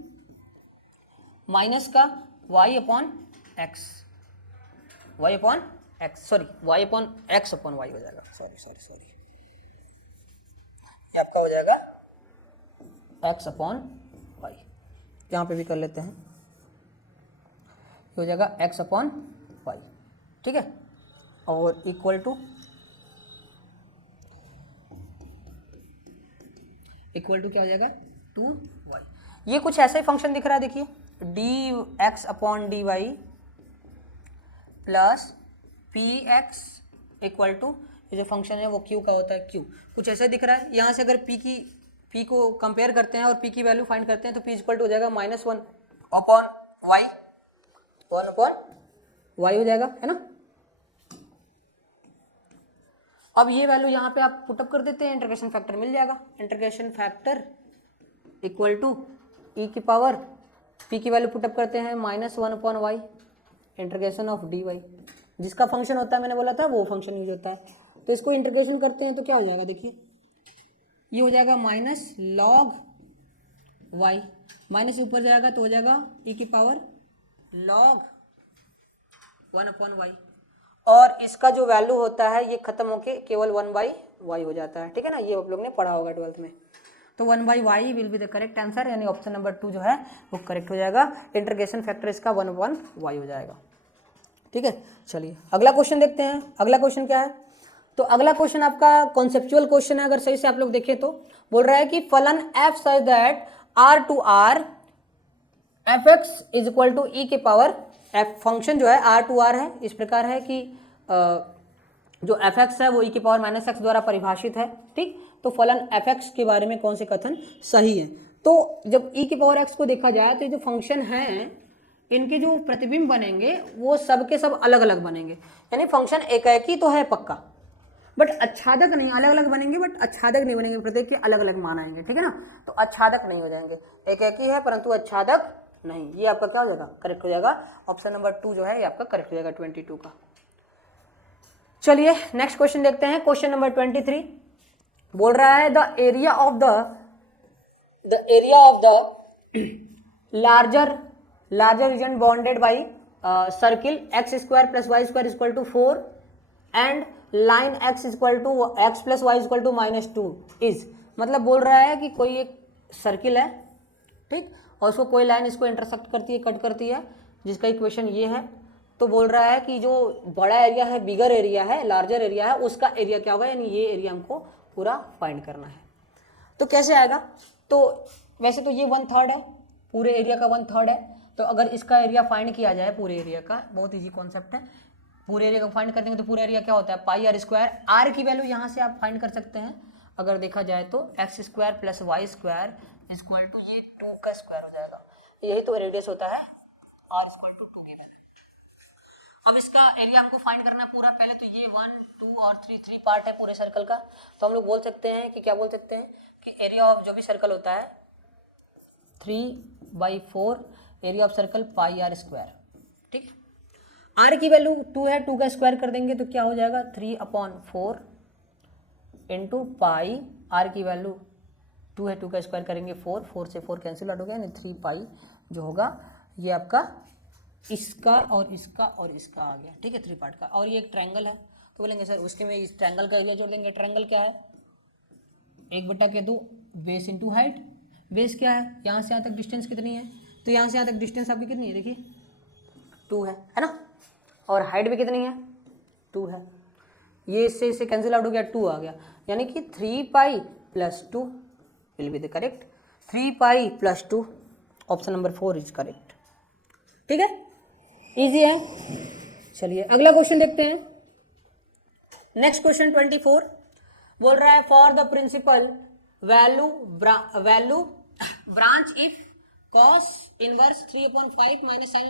minus का y upon x, y upon x, sorry y upon x upon y हो जाएगा, सॉरी ये आपका हो जाएगा x अपॉन वाई। यहाँ पे भी कर लेते हैं, ये हो जाएगा x अपॉन वाई। ठीक है, और इक्वल टू क्या हो जाएगा 2y। ये कुछ ऐसा ही फंक्शन दिख रहा है, देखिए d x upon d y plus p x equal to, ये जो फंक्शन है वो q का होता है, q कुछ ऐसा दिख रहा है। यहाँ से अगर p को कंपेयर करते हैं और p की वैल्यू फाइंड करते हैं तो p इक्वल टू हो जाएगा -1 अपॉन y, 1 अपॉन y हो जाएगा, है ना। अब ये वैल्यू यहाँ पे आप पुटअप कर देते हैं, इंटीग्रेशन फैक्टर मिल जाएगा। Integration factor equal to e की पावर पी की वैल्यू पुटअप करते हैं -1 upon y integration of d y. जिसका फंक्शन होता है मैंने बोला था वो फंक्शन यूज होता है। तो इसको इंटीग्रेशन करते हैं तो क्या हो जाएगा, देखिए ये हो जाएगा माइनस लॉग वाई, माइनस ऊपर जाएगा तो हो जाएगा ई की पावर लॉग 1 अपॉन वाई, और इसका जो वैल्यू होता है ये खत्म होके केवल 1/y हो जाता है। ठीक है ना, ये आप लोग ने पढ़ा होगा 12th में। तो 1/y will be the correct answer, यानी ऑप्शन नंबर 2 जो है वो करेक्ट हो जाएगा। इंटीग्रेशन फैक्टर इसका 1/y हो जाएगा। ठीक है, चलिए अगला क्वेश्चन देखते हैं। अगला क्वेश्चन क्या है, तो अगला क्वेश्चन आपका कॉन्सेप्चुअल क्वेश्चन है। अगर सही से आप लोग देखें तो बोल रहा है कि फलन f such that r to r fx is equal to e के पावर f। फंक्शन जो है r टू r है, इस प्रकार है कि जो fx है वो e की पावर -x द्वारा परिभाषित है। ठीक, तो फलन fx के बारे में कौन से कथन सही है। तो जब e की पावर x को देखा जाए तो ये जो फंक्शन है इनके जो प्रतिबिंब बनेंगे वो सब के सब अलग अलग बनेंगे, यानी फंक्शन एक ही तो है पक्का, बट आच्छादक नहीं, अलग अलग बनेंगे बट आच्छादक नहीं बनेंगे, प्रत्येक के अलग अलग मान आएंगे। ठीक है ना, तो आच्छादक नहीं हो जाएंगे, एक ही है परंतु आच्छादक नहीं। ये आपका क्या हो जाएगा, करेक्ट हो जाएगा। ऑप्शन नंबर 2 जो है ये आपका करेक्ट हो जाएगा 22 का। चलिए नेक्स्ट क्वेश्चन देखते हैं। क्वेश्चन नंबर 23 बोल रहा है the area of the larger region bounded by circle x square plus y square is equal to 4 and line x is equal to x plus y is equal to -2 is, मतलब बोल रहा है कि कोई एक सर्किल है, ठीक, और उसको कोई लाइन इसको इंटरसेक्ट करती है, कट करती है, जिसका इक्वेशन ये है। तो बोल रहा है कि जो बड़ा एरिया है, बिगर एरिया है, लार्जर एरिया है, उसका एरिया क्या होगा, यानी ये एरिया हमको पूरा फाइंड करना है। तो कैसे आएगा, तो वैसे तो ये 1/3 है, पूरे एरिया का 1/3 है। तो अगर इसका एरिया फाइंड किया जाए पूरे एरिया का, बहुत इजी कॉन्सेप्ट है, पूरे एरिया को फाइंड कर देंगे तो पूरा एरिया क्या होता है πr²। r की वैल्यू यहाँ से आप फाइंड कर सकते हैं। अगर देखा जाए तो x² + y² इक्वल टू ये 2 का स्क्वायर हो जाएगा, यही तो रेडियस होता है r इक्वल टू 2 की वैल्यू। अब इसका एरिया हमको फाइंड करना है पूरा। पहले तो ये 1, 2 और 3 पार्ट है पूरे सर्कल का, तो हम लोग बोल सकते हैं कि क्या बोल सकते हैं कि एरिया ऑफ जो भी सर्कल होता है 3/4 एरिया ऑफ सर्कल πr²। ठीक, r की वैल्यू 2 है, 2 का स्क्वायर कर देंगे तो क्या हो जाएगा 3/4 इंटू पाई। r की वैल्यू 2 है, 2 का स्क्वायर करेंगे 4 से 4 कैंसिल आउट हो गया, यानी 3 पाई जो होगा ये आपका इसका और इसका और इसका आ गया। ठीक है, 3 पार्ट का। और ये एक ट्रायंगल है, तो बोलेंगे सर उसके में इस ट्रायंगल का एरिया जोड़ देंगे। ट्रायंगल क्या है, 1/2 बेस इंटू हाइट। बेस क्या है, यहाँ से यहाँ तक डिस्टेंस कितनी है, तो यहाँ से यहाँ तक डिस्टेंस आपकी कितनी है, देखिए 2 है ना, और हाइट भी कितनी है 2 है। ये इससे कैंसिल आउट हो गया, 2 आ गया, यानी कि 3 pi plus 2 will be the correct. 3 pi plus 2, option number 4 is correct. ठीक है, इजी है। चलिए अगला क्वेश्चन देखते हैं। नेक्स्ट क्वेश्चन 24 बोल रहा है for the principal value branch if cos inverse 3/5 minus sine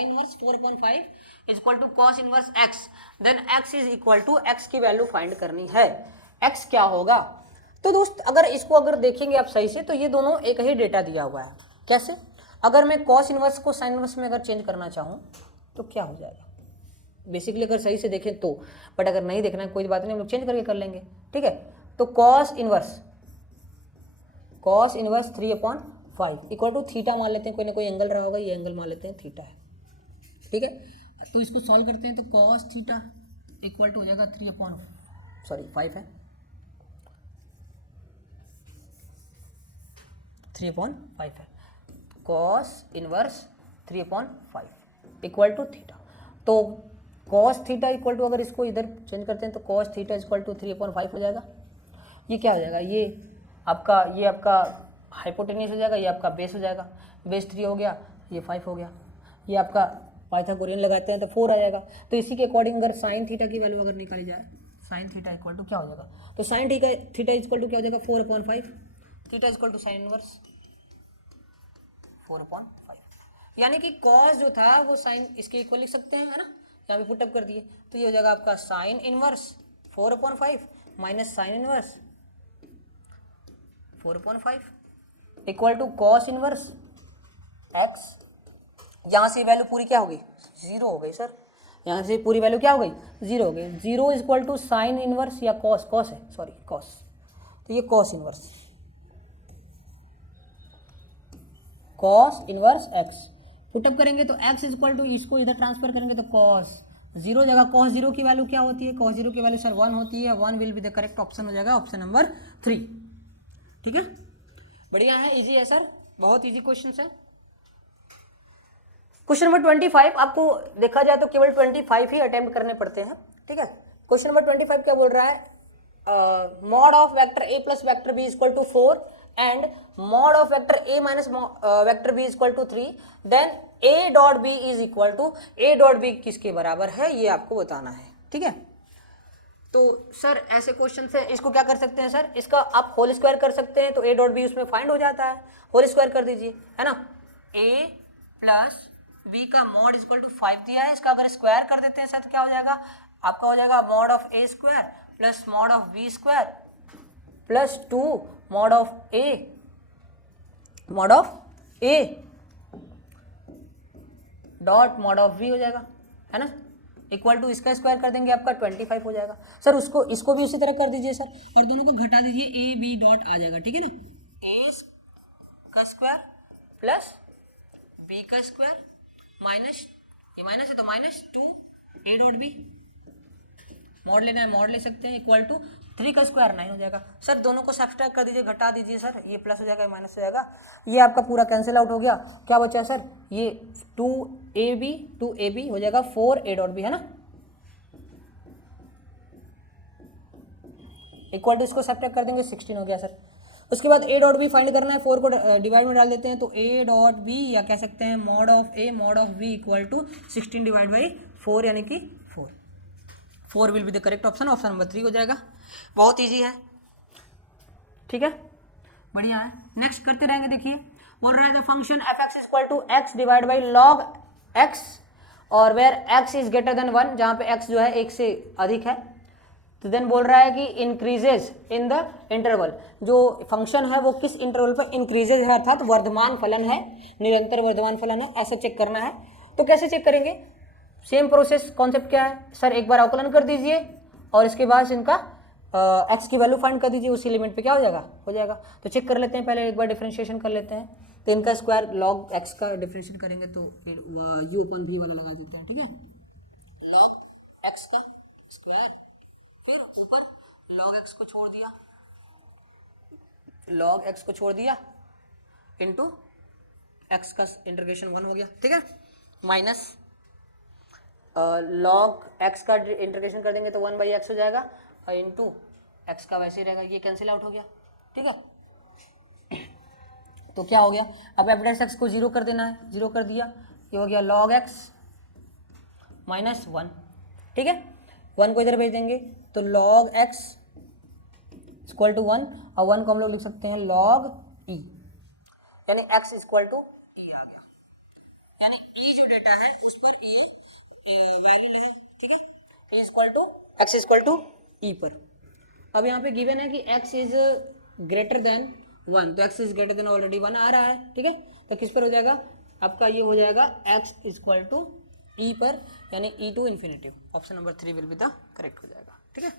inverse 4/5 is equal to cos inverse x, then x is equal to x की वैल्यू फाइंड करनी है। x क्या होगा? तो दोस्त अगर इसको अगर देखेंगे आप सही से तो ये दोनों एक ही डेटा दिया हुआ है। कैसे? अगर मैं cos इनवर्स को साइन इनवर्स में अगर चेंज करना चाहूँ तो क्या हो जाएगा? बेसिकली अगर सही से देखें तो, बट अगर नहीं देखना है कोई बात नहीं, हम लोग चेंज करके कर लेंगे। ठीक है, तो cos inverse 3/5 equal to theta मान लेते हैं, कोई ना कोई एंगल रहा होगा, ये एंगल मान लेते हैं थीटा है। ठीक है, तो इसको सॉल्व करते हैं तो cos थीटा इक्वल टू हो जाएगा 5 है 3/5 है। cos inverse 3/5 equal to theta, तो cos थीटा इक्वल टू, अगर इसको इधर चेंज करते हैं तो cos थीटा इक्वल टू 3/5 हो जाएगा। ये क्या हो जाएगा? ये आपका हाइपोटेन्यूस हो जाएगा, ये आपका बेस हो जाएगा, बेस 3 हो गया, ये 5 हो गया, ये आपका पाइथागोरियन लगाते हैं तो 4 आ जाएगा। तो इसी के अकॉर्डिंग अगर साइन थीटा की वैल्यू अगर निकाली जाए, साइन थीटा इक्वल टू क्या हो जाएगा? तो साइन थीटा इक्वल टू क्या हो जाएगा? 4/5, theta equal to sine inverse 4/5, यानी कि cos जो था वो साइन इसके इक्वल लिख सकते हैं, है ना? यहाँ पे पुटअप कर दिए तो ये हो जाएगा आपका sine inverse 4/5 minus sine inverse 4/5 equal to cos inverse x। यहाँ से वैल्यू पूरी क्या हो गई? 0 हो गई सर। यहाँ से पूरी वैल्यू क्या हो गई? 0 हो गई। 0 is equal to sine inverse या cos है, सॉरी cos, तो ये cos इनवर्स x पुटअप करेंगे तो x इज इक्वल टू, इसको इधर ट्रांसफर करेंगे तो cos 0 जगह cos 0 की वैल्यू क्या होती है? cos 0 की वैल्यू सर 1 होती है। 1 will be the correct option हो जाएगा, ऑप्शन नंबर 3। ठीक है, बढ़िया है, इजी है सर, बहुत इजी क्वेश्चन है। क्वेश्चन नंबर 25 आपको देखा जाए तो केवल 25 ही अटेम्प्ट करने पड़ते हैं। ठीक है, क्वेश्चन नंबर 25 क्या बोल रहा है? Mod of vector a plus vector b equal to 4 and mod of vector a minus vector b equal to 3, then a dot b is equal to, a dot b किसके बराबर है ये आपको बताना है। ठीक है, तो सर ऐसे क्वेश्चन से इसको क्या कर सकते हैं सर? इसका आप होल स्क्वायर कर सकते हैं तो a डॉट बी उसमें फाइंड हो जाता है। होल स्क्वायर कर दीजिए, है ना? a प्लस b का मॉड इक्वल टू 5 दिया है, इसका अगर स्क्वायर कर देते हैं सर तो क्या हो जाएगा? आपका हो जाएगा mod of a square plus mod of b square plus 2 mod of a dot mod of b हो जाएगा, है ना? इक्वल टू इसका स्क्वायर कर देंगे आपका 25 हो जाएगा। सर इसको भी उसी तरह कर दीजिए सर, और दोनों को घटा दीजिए, a b डॉट आ जाएगा। ठीक है ना? a का स्क्वायर प्लस b का स्क्वायर माइनस, ये माइनस है तो minus 2 a dot b, mod लेना है मॉड ले सकते हैं, इक्वल टू 3 का स्क्वायर 9 हो जाएगा। सर दोनों को सब्सट्रैक्ट कर दीजिए, घटा दीजिए सर, ये प्लस हो जाएगा, माइनस हो जाएगा, ये आपका पूरा कैंसिल आउट हो गया। क्या बचा सर? ये 2ab हो जाएगा 4a डॉट बी, है ना? इक्वल टू इसको सब्ट्रैक्ट कर देंगे, 16 हो गया सर। उसके बाद a डॉट बी फाइंड करना है, 4 को डिवाइड में डाल देते हैं तो a डॉट बी, या कह सकते हैं mod of a mod of b equal to 16 divide by 4 यानी कि 4 will be the correct option, option number 3 हो जाएगा। बहुत इजी है। ठीक है, बढ़िया है। नेक्स्ट करते रहेंगे। देखिए बोल रहा है the function f(x) equal to x divide by log x और where x is greater than 1, जहाँ पे x जो है 1 से अधिक है। तो देन बोल रहा है कि इंक्रीजेज इन द इंटरवल, जो फंक्शन है वो किस इंटरवल पर इंक्रीजेज है, अर्थात वर्धमान फलन है, निरंतर वर्धमान फलन है, ऐसा चेक करना है। तो कैसे चेक करेंगे? सेम प्रोसेस, कॉन्सेप्ट क्या है सर? एक बार अवकलन कर दीजिए और इसके बाद इनका x की वैल्यू फाइंड कर दीजिए, उसी लिमिट पे क्या हो जाएगा। तो चेक कर लेते हैं, पहले एक बार डिफरेंशिएशन कर लेते हैं। तो इनका स्क्वायर log x का डिफरेंशिएशन करेंगे तो u अपन v वाला लगा देते हैं। ठीक है, log x का स्क्वायर, फिर ऊपर log x को छोड़ दिया इंटू x का इंटीग्रेशन 1 हो गया। ठीक है, माइनस लॉग एक्स का इंटीग्रेशन कर देंगे तो 1/x हो जाएगा और इंटू एक्स का वैसे ही रहेगा, ये कैंसिल आउट हो गया। ठीक है, तो क्या हो गया, अब एफ डैश एक्स को 0 कर देना है, 0 कर दिया, ये हो गया log x माइनस 1। ठीक है, 1 को इधर भेज देंगे तो log x इक्वल टू 1 और 1 को हम लोग लिख सकते हैं log e, यानी x इक्वल टू e आ गया, यानी e जो डेटा है उस पर e वैल्यू है। ठीक है, e equal to x equal to e पर। अब यहाँ पे गिवन है कि x इज ग्रेटर देन 1, तो x is greater then already 1 आ रहा है। ठीक है, तो किस पर हो जाएगा आपका, ये हो जाएगा x इक्वल टू e पर, यानी e to infinitive. Option number 3 will be the correct हो जाएगा। ठीक है,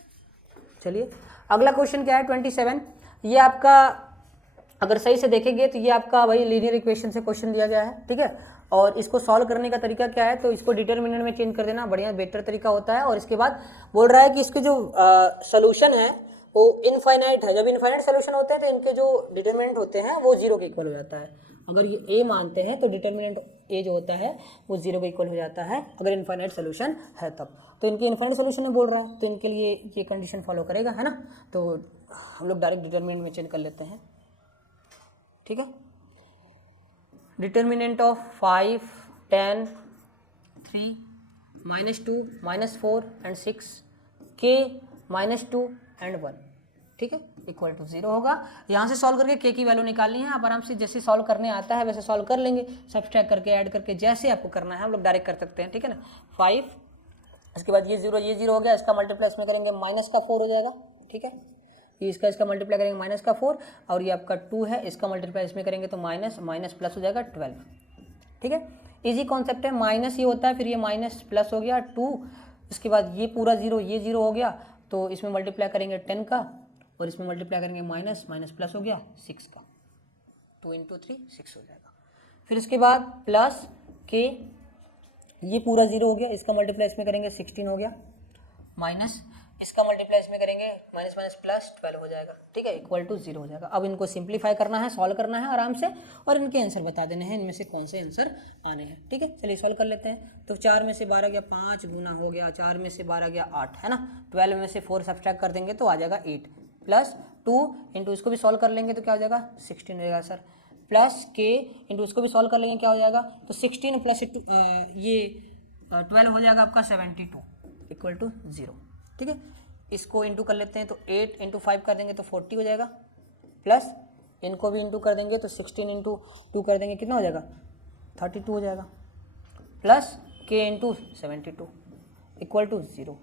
चलिए अगला क्वेश्चन क्या है 27। ये आपका अगर सही से देखेंगे तो ये आपका वही लीनियर इक्वेशन से क्वेश्चन दिया गया है। ठीक है, और इसको सॉल्व करने का तरीका क्या है, तो इसको डिटर्मिनेंट में चेंज कर देना बढ़िया बेटर तरीका होता है। और इसके बाद बोल रहा है कि इसके जो सोल्यूशन है वो इनफाइनाइट है। जब इनफाइनाइट सोल्यूशन होते हैं तो इनके जो डिटर्मिनेंट होते हैं वो 0 के इक्वल हो जाता है। अगर ये ए मानते हैं तो डिटर्मिनेंट ए जो होता है वो 0 के इक्वल हो जाता है अगर इनफाइनाइट सोल्यूशन है तब। तो इनके इनफाइनाइट सोल्यूशन में बोल रहा है तो इनके लिए ये कंडीशन फॉलो करेगा, है ना। तो हम लोग डायरेक्ट डिटर्मिनेंट में चेंज कर लेते हैं। ठीक है, determinant of 5, 10, 3, -2, -4 and 6, k -2 and 1। ठीक है, इक्वल टू 0 होगा। यहाँ से सॉल्व करके k की वैल्यू निकालनी है। आप आराम से जैसे सॉल्व करने आता है वैसे सॉल्व कर लेंगे, सब्सट्रैक्ट करके ऐड करके जैसे आपको करना है हम लोग डायरेक्ट कर सकते हैं। ठीक है ना, 5, इसके बाद ये 0 हो गया, इसका मल्टीप्लाई इसमें करेंगे -4 हो जाएगा। ठीक है, ये इसका मल्टीप्लाई करेंगे -4 और ये आपका 2 है, इसका मल्टीप्लाई इसमें करेंगे तो माइनस प्लस हो जाएगा 12। ठीक है, इजी कॉन्सेप्ट है। माइनस ये होता है, फिर ये माइनस प्लस हो गया 2, इसके बाद ये पूरा 0, ये 0 हो गया, तो इसमें मल्टीप्लाई करेंगे 10 का और इसमें मल्टीप्लाई करेंगे माइनस प्लस हो गया 6 का, 2 × 3 6 हो जाएगा। फिर इसके बाद प्लस के, ये पूरा 0 हो गया, इसका मल्टीप्लाई इसमें करेंगे 16 हो गया, माइनस इसका मल्टीप्लाई इसमें करेंगे माइनस प्लस 12 हो जाएगा। ठीक है, इक्वल टू 0 हो जाएगा। अब इनको सिंप्लीफाई करना है, सॉल्व करना है आराम से और इनके आंसर बता देने हैं, इनमें से कौन से आंसर आने हैं। ठीक है, चलिए सॉल्व कर लेते हैं। तो 4 में से 12 गया 5 गुना हो गया, 4 में से 12 गया 8, है ना। 12 में से 4 सब्सट्रैक्ट कर देंगे तो आ जाएगा 8 प्लस 2 इंटू इसको भी सॉल्व कर लेंगे तो क्या हो जाएगा 16 रहेगा सर, प्लस के इंटू इसको भी सॉल्व कर लेंगे क्या हो जाएगा, तो 16 प्लस ये 12 हो जाएगा आपका 72 इक्वल टू 0। ठीक है, इसको इंटू कर लेते हैं तो 8 × 5 कर देंगे तो 40 हो जाएगा, प्लस इनको भी इंटू कर देंगे तो 16 × 2 कर देंगे कितना हो जाएगा 32 हो जाएगा, प्लस के इंटू 72 इक्वल टू 0।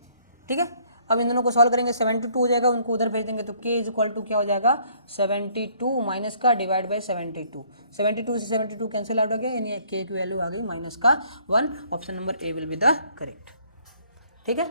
ठीक है, अब इन दोनों को सॉल्व करेंगे 72 हो जाएगा, उनको उधर भेज देंगे तो k इक्वल टू क्या हो जाएगा 72 माइनस का डिवाइड बाई 72 से 72 कैंसिल आउट हो गया, यानी k की वैल्यू आ गई -1। Option number a will be the correct. ठीक है।